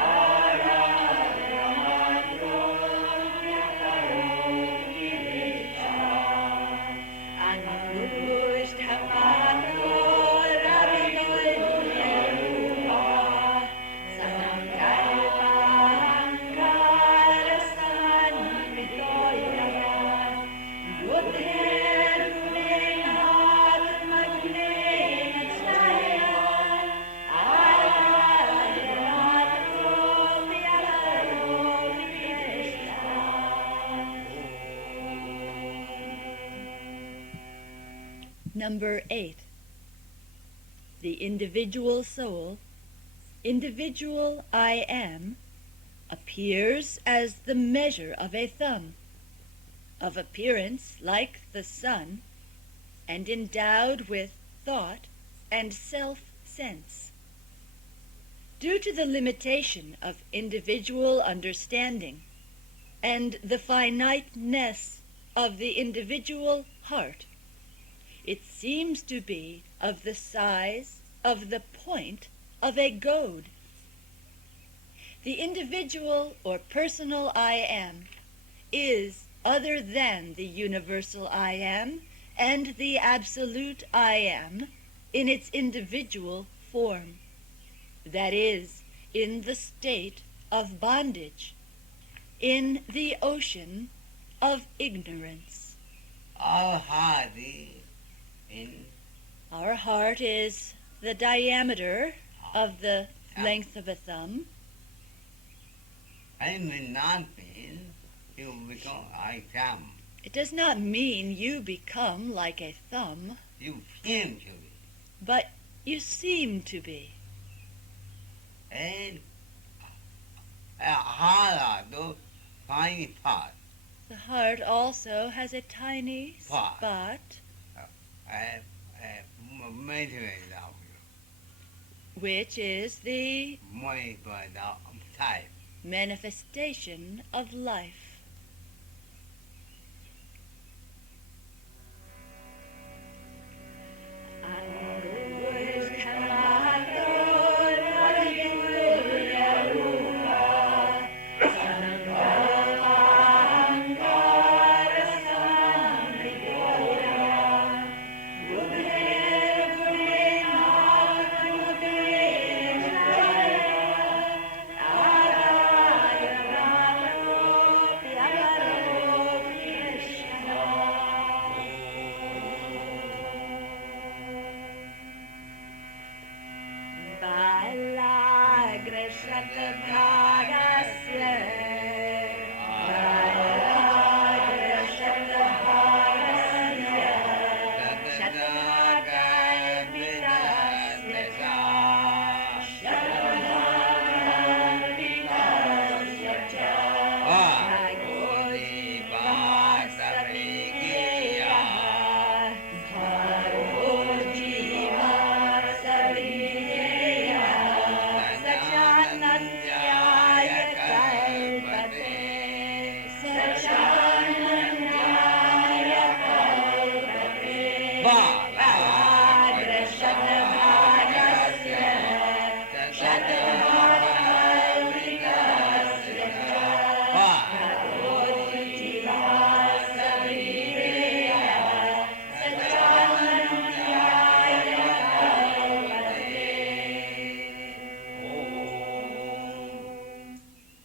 Aragramatro vyaparo vidrashtaha Angushtamatro ravitolya rupaha Sankalpa hankara samanvito yaha Buddher gunenatma gunena chaiva Number 8. The individual soul, individual I am, appears as the measure of a thumb, of appearance like the sun, and endowed with thought and self-sense. Due to the limitation of individual understanding and the finiteness of the individual heart, it seems to be of the size of the point of a goad. The individual or personal I am is other than the universal I am and the absolute I am in its individual form, that is, in the state of bondage, in the ocean of ignorance. Our heart is in Our heart is the diameter of the length of a thumb. I mean not mean you become I am. It does not mean you become like a thumb, You seem to be. but you seem to be. And a heart are tiny part. The heart also has a tiny Spot. spot, Measurement of which is the measurement of type. manifestation of life.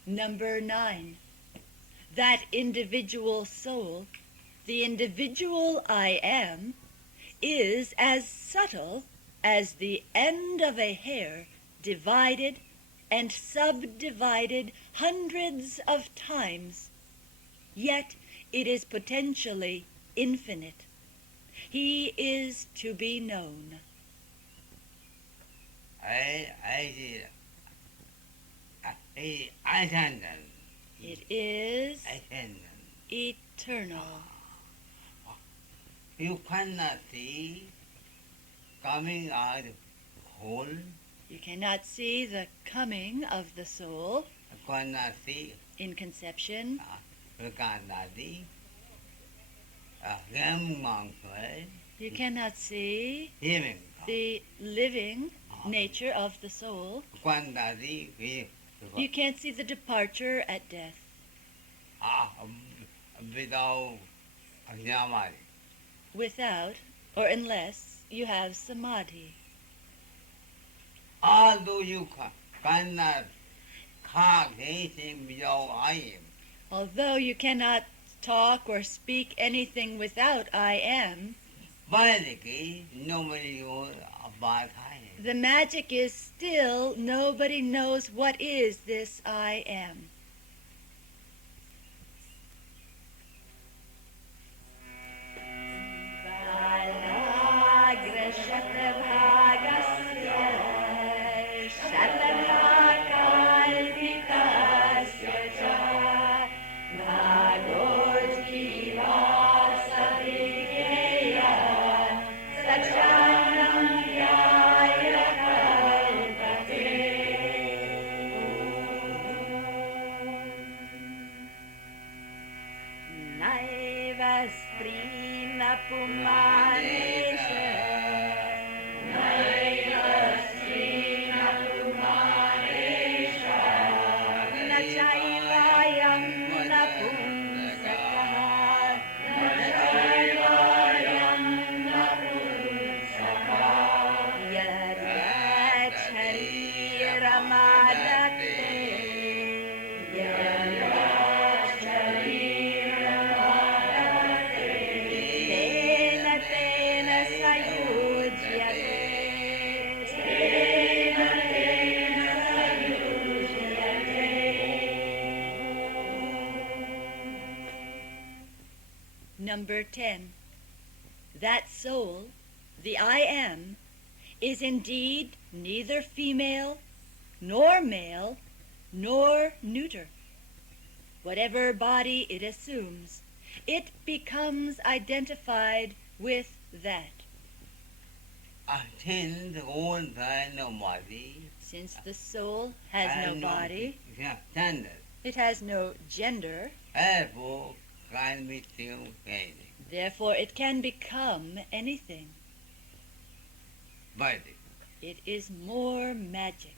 Number 9. That individual soul, the individual I am, is as subtle as the end of a hair divided and subdivided hundreds of times, yet it is potentially infinite. He is to be known. I It is attendant. eternal. You cannot see coming out whole. You cannot see the coming of the soul You cannot see in conception. Prakandadi. Game monk, You cannot see hearing. the living nature of the soul. Kwandadi, You can't see the departure at death without Nyamari. without or unless you have samadhi. Although you cannot talk anything without I am, Although you cannot talk or speak anything without I am, basically nobody knows about I am. the magic is still nobody knows what is this I am. Bye. Sachanam Dhyaya Kalpate. Naiva Strina Pumanesha. Naiva Strina Pumanesha. Na Chaivayam Napunsakaha. Na Chaivayam Napunsakaha. Yaryat Shariramadate. Yaryat Shariramadate. Tena Tena Sayujyate. Tena Tena Sayujyate. Number 10. That soul, the I am, is indeed neither female, nor male, nor neuter. Whatever body it assumes, it becomes identified with that. Since all has no body, Since the soul has no body, gender, it has no gender, therefore can be still anything. therefore it can become anything. But It is more magic.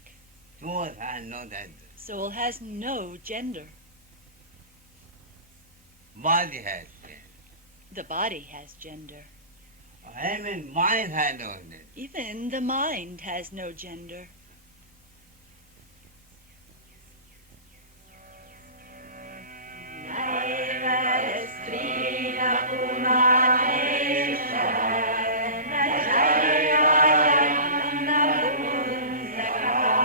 soul has no gender. Soul has no gender. Body has gender. The body has gender. Even mind has no gender. Even the mind has no gender. Naiva Strina Pumanesha. Na Chaivayam Napunsakaha.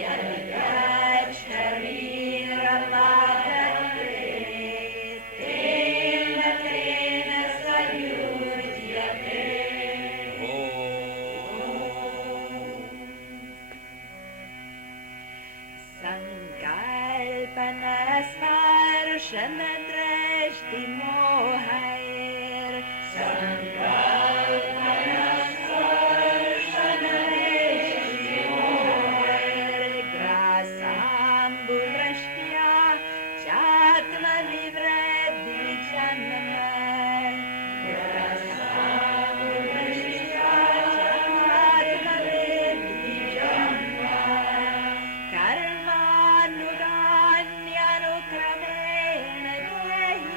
Yaryat Shariramadate. Tena Tena Sayujyate. Sankalpana Sparshana Drashti Mohair. Sankalpana Sparshana Drashti Mohair. Grasambhu Drashtya Chatma Nivreddi Janma. Grasambhu Drashtya Chatma Nivreddi Janma. Karmanuganyanukramena dehi.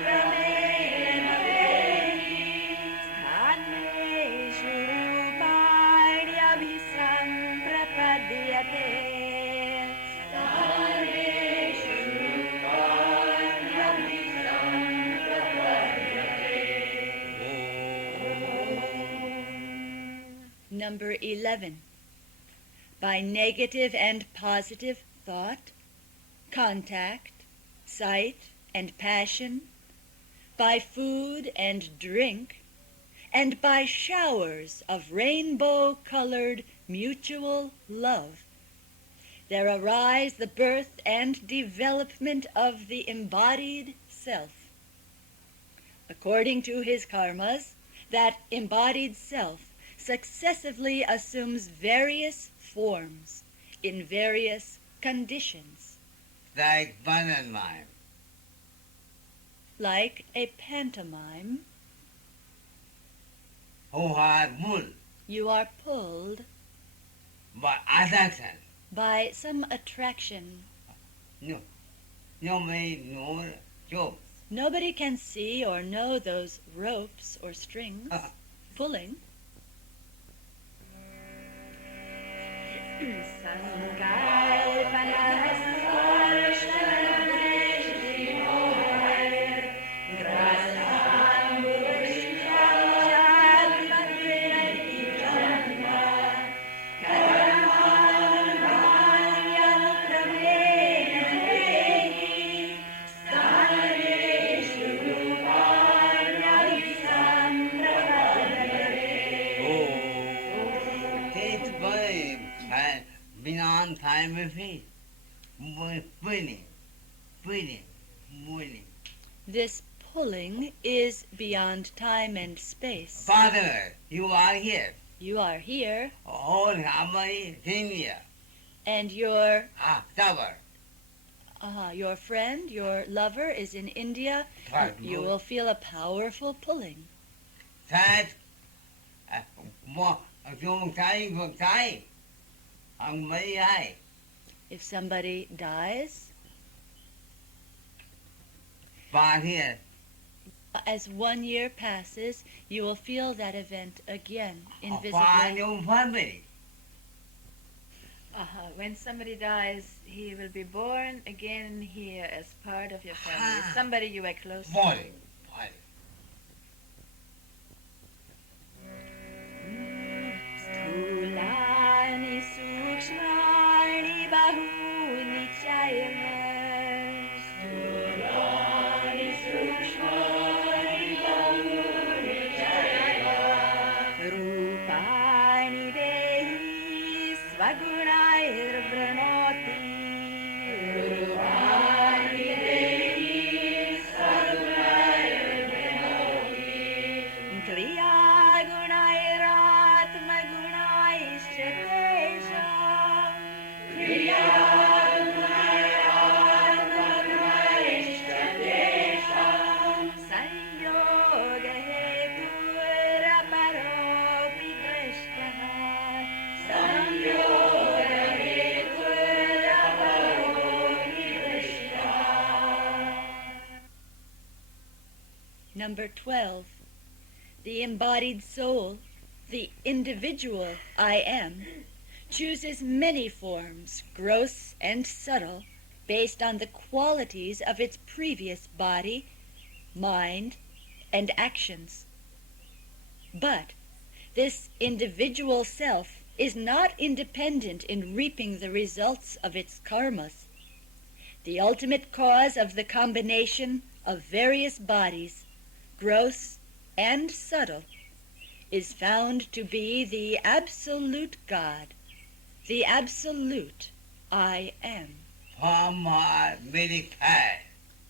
Karmanuganyanukramena dehi. Sthaneshu rupanyabhisamprapadyate. Sthaneshu rupanyabhisamprapadyate. Number 11. By negative and positive thought, contact, sight and passion, by food and drink, and by showers of rainbow-colored mutual love, there arise the birth and development of the embodied self. According to his karmas, that embodied self successively assumes various forms in various conditions, like pantomime. like a pantomime. Who has bull You are pulled by attraction. by some attraction. Nobody knows job. Nobody can see or know those ropes or strings pulling. Sankalpana Sparshana Drashti Mohair. Grasambhu Drashtya Chatma Nivreddi Janma. Karmanuganyanukramena dehi. Sthaneshu rupanyabhisamprapadyate. This boy has been on time with me. Winning, winning. This pulling is beyond time and space. Father, you are here. You are here, All harmony is India. and Tower. your friend, your lover is in India. You will feel a powerful pulling. That dùng tay vượt tay. Không mấy ai. If somebody dies, Và here. as 1 year passes, you will feel that event again, Và invisibly. yung family. When somebody dies, he will be born again here as part of your family. Somebody you were close to. Body. स्थूलानि सूक्ष्माणि बहूनि चैव स्थूलानि सूक्ष्माणि बहूनि चैव रूपाणि देहि स्वगुणैर्वृणोति रूपाणि देहि स्वगुणैर्वृणोति क्रियागुणैरात्मगुणैश्च तेषाम् क्रियागुणैरात्मगुणैश्च तेषां संयोगहेतुरपरोऽपि दृष्टः संयोगहेतुरपरोऽपि दृष्टः. Number 12. The embodied soul, the individual I am, chooses many forms, gross and subtle, based on the qualities of its previous body, mind, and actions. But this individual self is not independent in reaping the results of its karmas. The ultimate cause of the combination of various bodies, gross and subtle, is found to be the absolute God, the absolute I am. Some are very fat.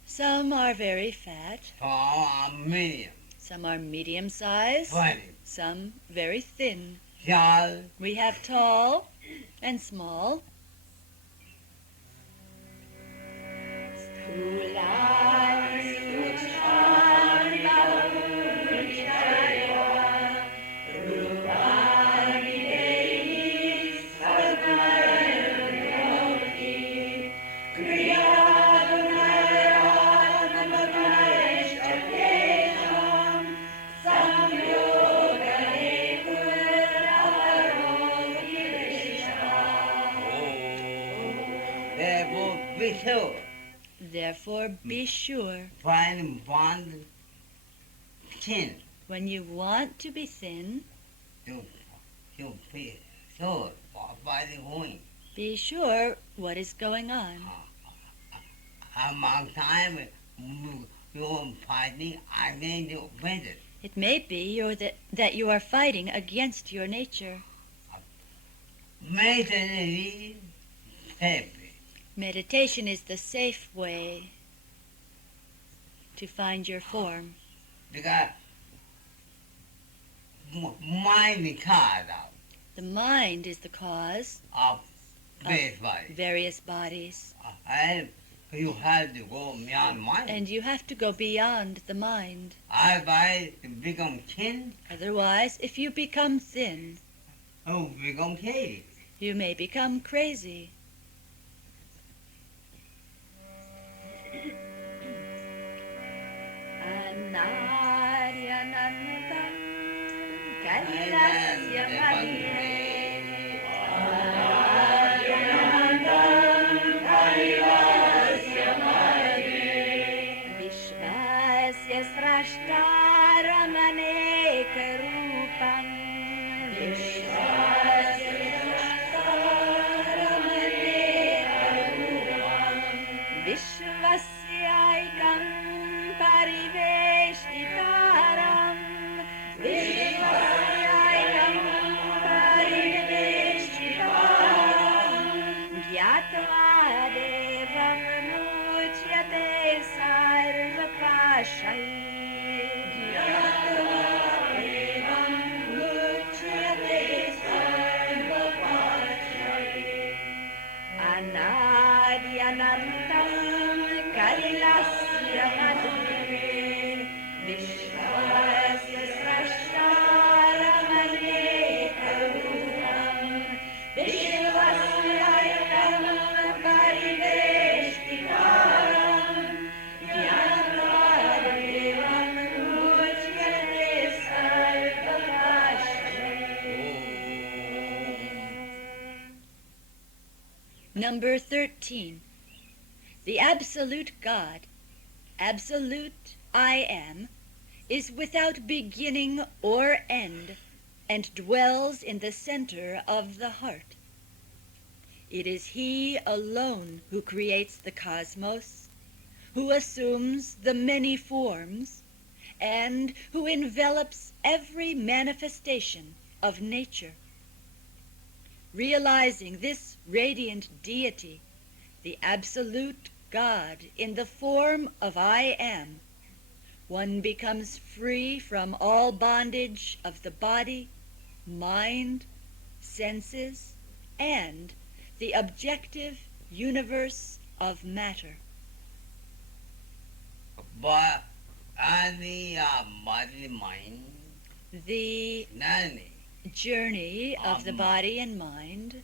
Some are very fat, Some are medium. some are medium sized, Funny. some very thin. Tall. We have tall and small. स्थूलानि सूक्ष्माणि बहूनि चैव रूपाणि देहि स्वगुणैर्वृणोति क्रियागुणैरात्मगुणैश्च तेषां संयोगहेतुरपरोऽपि Therefore, be sure. Therefore, be sure, Find one chin when you want to be thin, to be sure by the going. be sure what is going on. Among time, you're fighting against your better. It may be that you are fighting against your nature. Mentally safe. Meditation is the safe way to find your form. Because mind is caused out The mind is the cause of this body. various bodies, And you have to go beyond mind. and you have to go beyond the mind. Otherwise, you become thin, Otherwise, if you become thin, you become crazy. you may become crazy. Anaryanantam kailasya madhye Vishvasya srashtaramanaekarupam Vishvasyaitam pariveshitaram Vishvasyaitam pariveshitaram Gyatva devam muchyate sarva Anadyanantam Kailasya Madhure Vishwasya Srashtaramane Karuram Vishwasyayatam Parideshtitam Jnanadevam Muchyate Sarvapashare. Number 13. The absolute God, absolute I am, is without beginning or end and dwells in the center of the heart. It is He alone who creates the cosmos, who assumes the many forms, and who envelops every manifestation of nature. Realizing this radiant deity, the absolute God in the form of I am, one becomes free from all bondage of the body, mind, senses, and the objective universe of matter. But any body mind, The nani, journey of the body and mind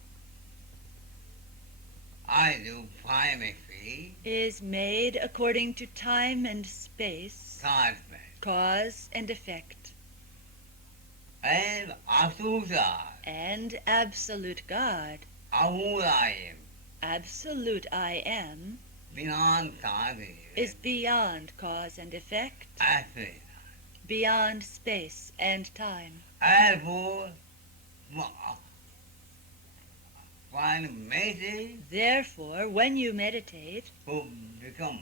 I do find my feet, is made according to time and space, husband, cause and effect, and Asusa, and absolute God, who I am, absolute I am, beyond time, is beyond cause and effect, athlete, beyond space and time. therefore, find message Therefore, when you meditate, who become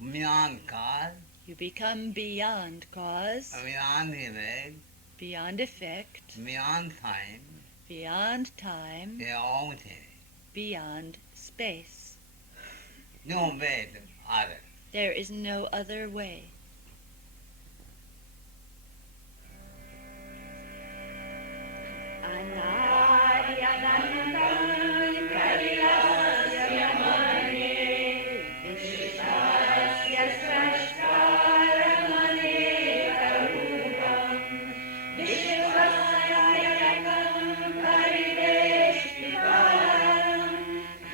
beyond God, you become beyond cause, beyond event, beyond effect, beyond time, beyond time, their own thing. beyond space. No way to others. There is no other way. Anadyanantam Kailasya Madhure Vishwasya Srashtaramane Karupam Vishwasyayatam Parideshtitam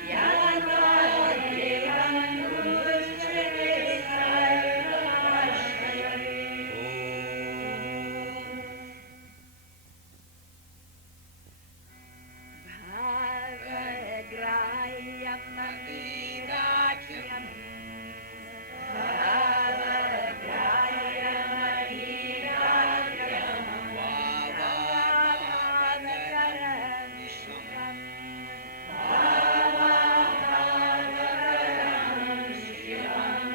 Jnanadevam Muchyate Sarvapashare. Bhavagrayam Manirakyam Bhavagrayam Manirakyam Bhavakaram Shivam Bhavakaram Shivam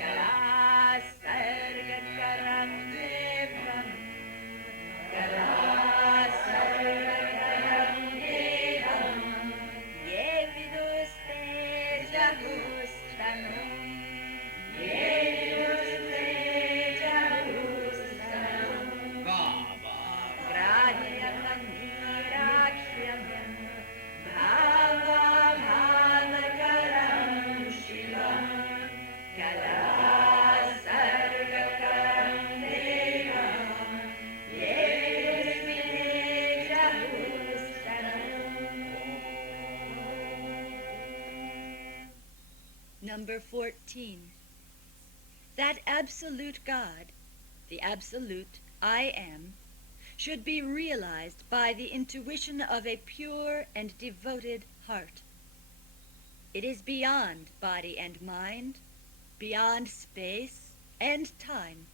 Kalasargakaram Devam Kalasargakaram Devam Yeviduste Jagustanum Yeviduste Jagustanum Grahyam Nirakyam Bhavakaram Shivam Kalasargakaram Devam Yeviduste Jagustanum. Number 14. That absolute God, the absolute I am, should be realized by the intuition of a pure and devoted heart. It is beyond body and mind, beyond space and time,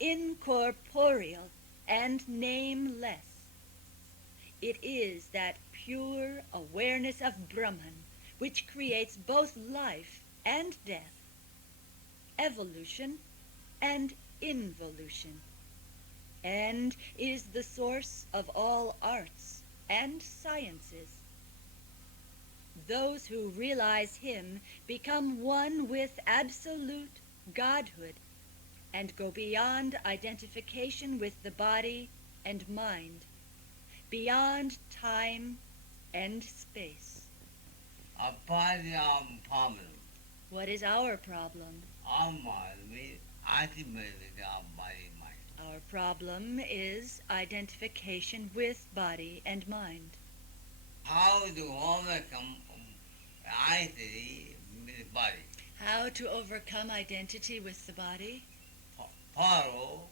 incorporeal and nameless. It is that pure awareness of Brahman which creates both life and death, evolution and involution, and is the source of all arts and sciences. Those who realize him become one with absolute Godhood and go beyond identification with the body and mind, beyond time and space. Apariyam problem. What is our problem? Our mind, we ultimately our body mind. Our problem is identification with body and mind. How to overcome identity with body? How to overcome identity with the body? Follow,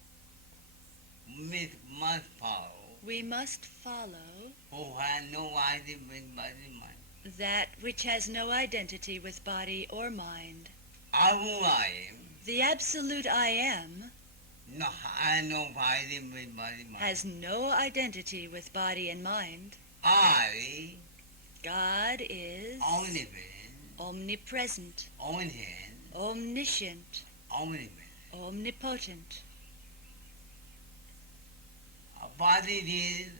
must follow, We must follow who has no identity with body mind. that which has no identity with body or mind. I am, The absolute I am no, I no identity with body mind. has no identity with body and mind. I, God is omnipotent, omnipresent, omniscient, omniscient, omnipotent. omnipotent. A body is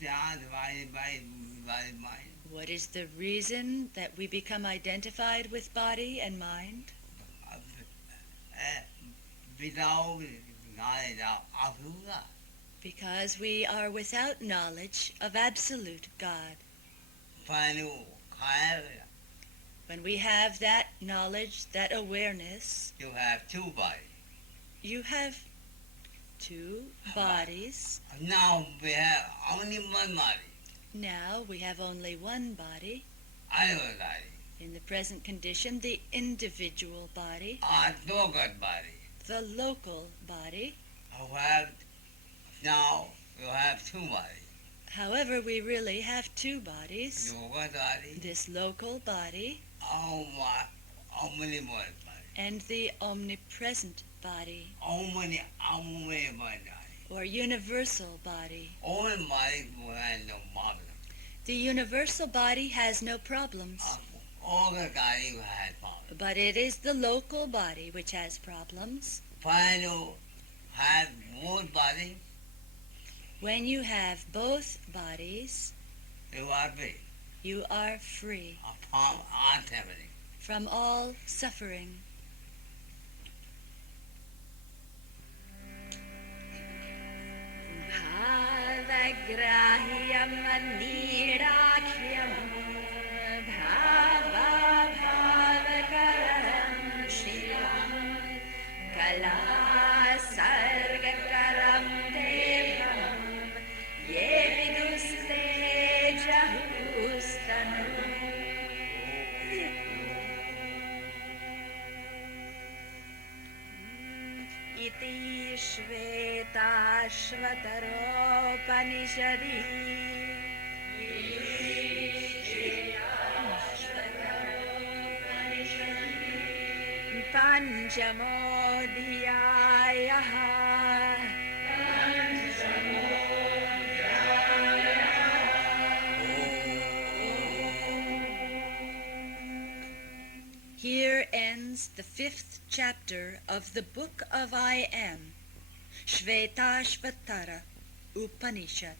divided by mind. What is the reason that we become identified with body and mind? Without knowledge of absolute God. Because we are without knowledge of absolute God. Final clarity, When we have that knowledge, that awareness, you have two bodies. you have two bodies. Now we have only one body. Now we have only one body. Other body, In the present condition, the individual body, a total body. the local body. You have, now you have two bodies. However, we really have two bodies. Yoga body, This local body omnipotent body. and the omnipresent body, Omnipotent body. or universal body. All bodies will have no problem. The universal body has no problems, All the bodies will have problems. but it is the local body which has problems. Final have both bodies, When you have both bodies, you are free you are free from activity. from all suffering. भावग्राह्यं नीडाख्यं भावभावकरं शिवं कलासर्गकरं देवं ये विदुस्ते जहुस्तनु इति श्वेताश्वतरोपनिषदि पञ्चमोऽध्यायः Here ends the 5th chapter of the Book of I Am, Shvetashvatara Upanishad.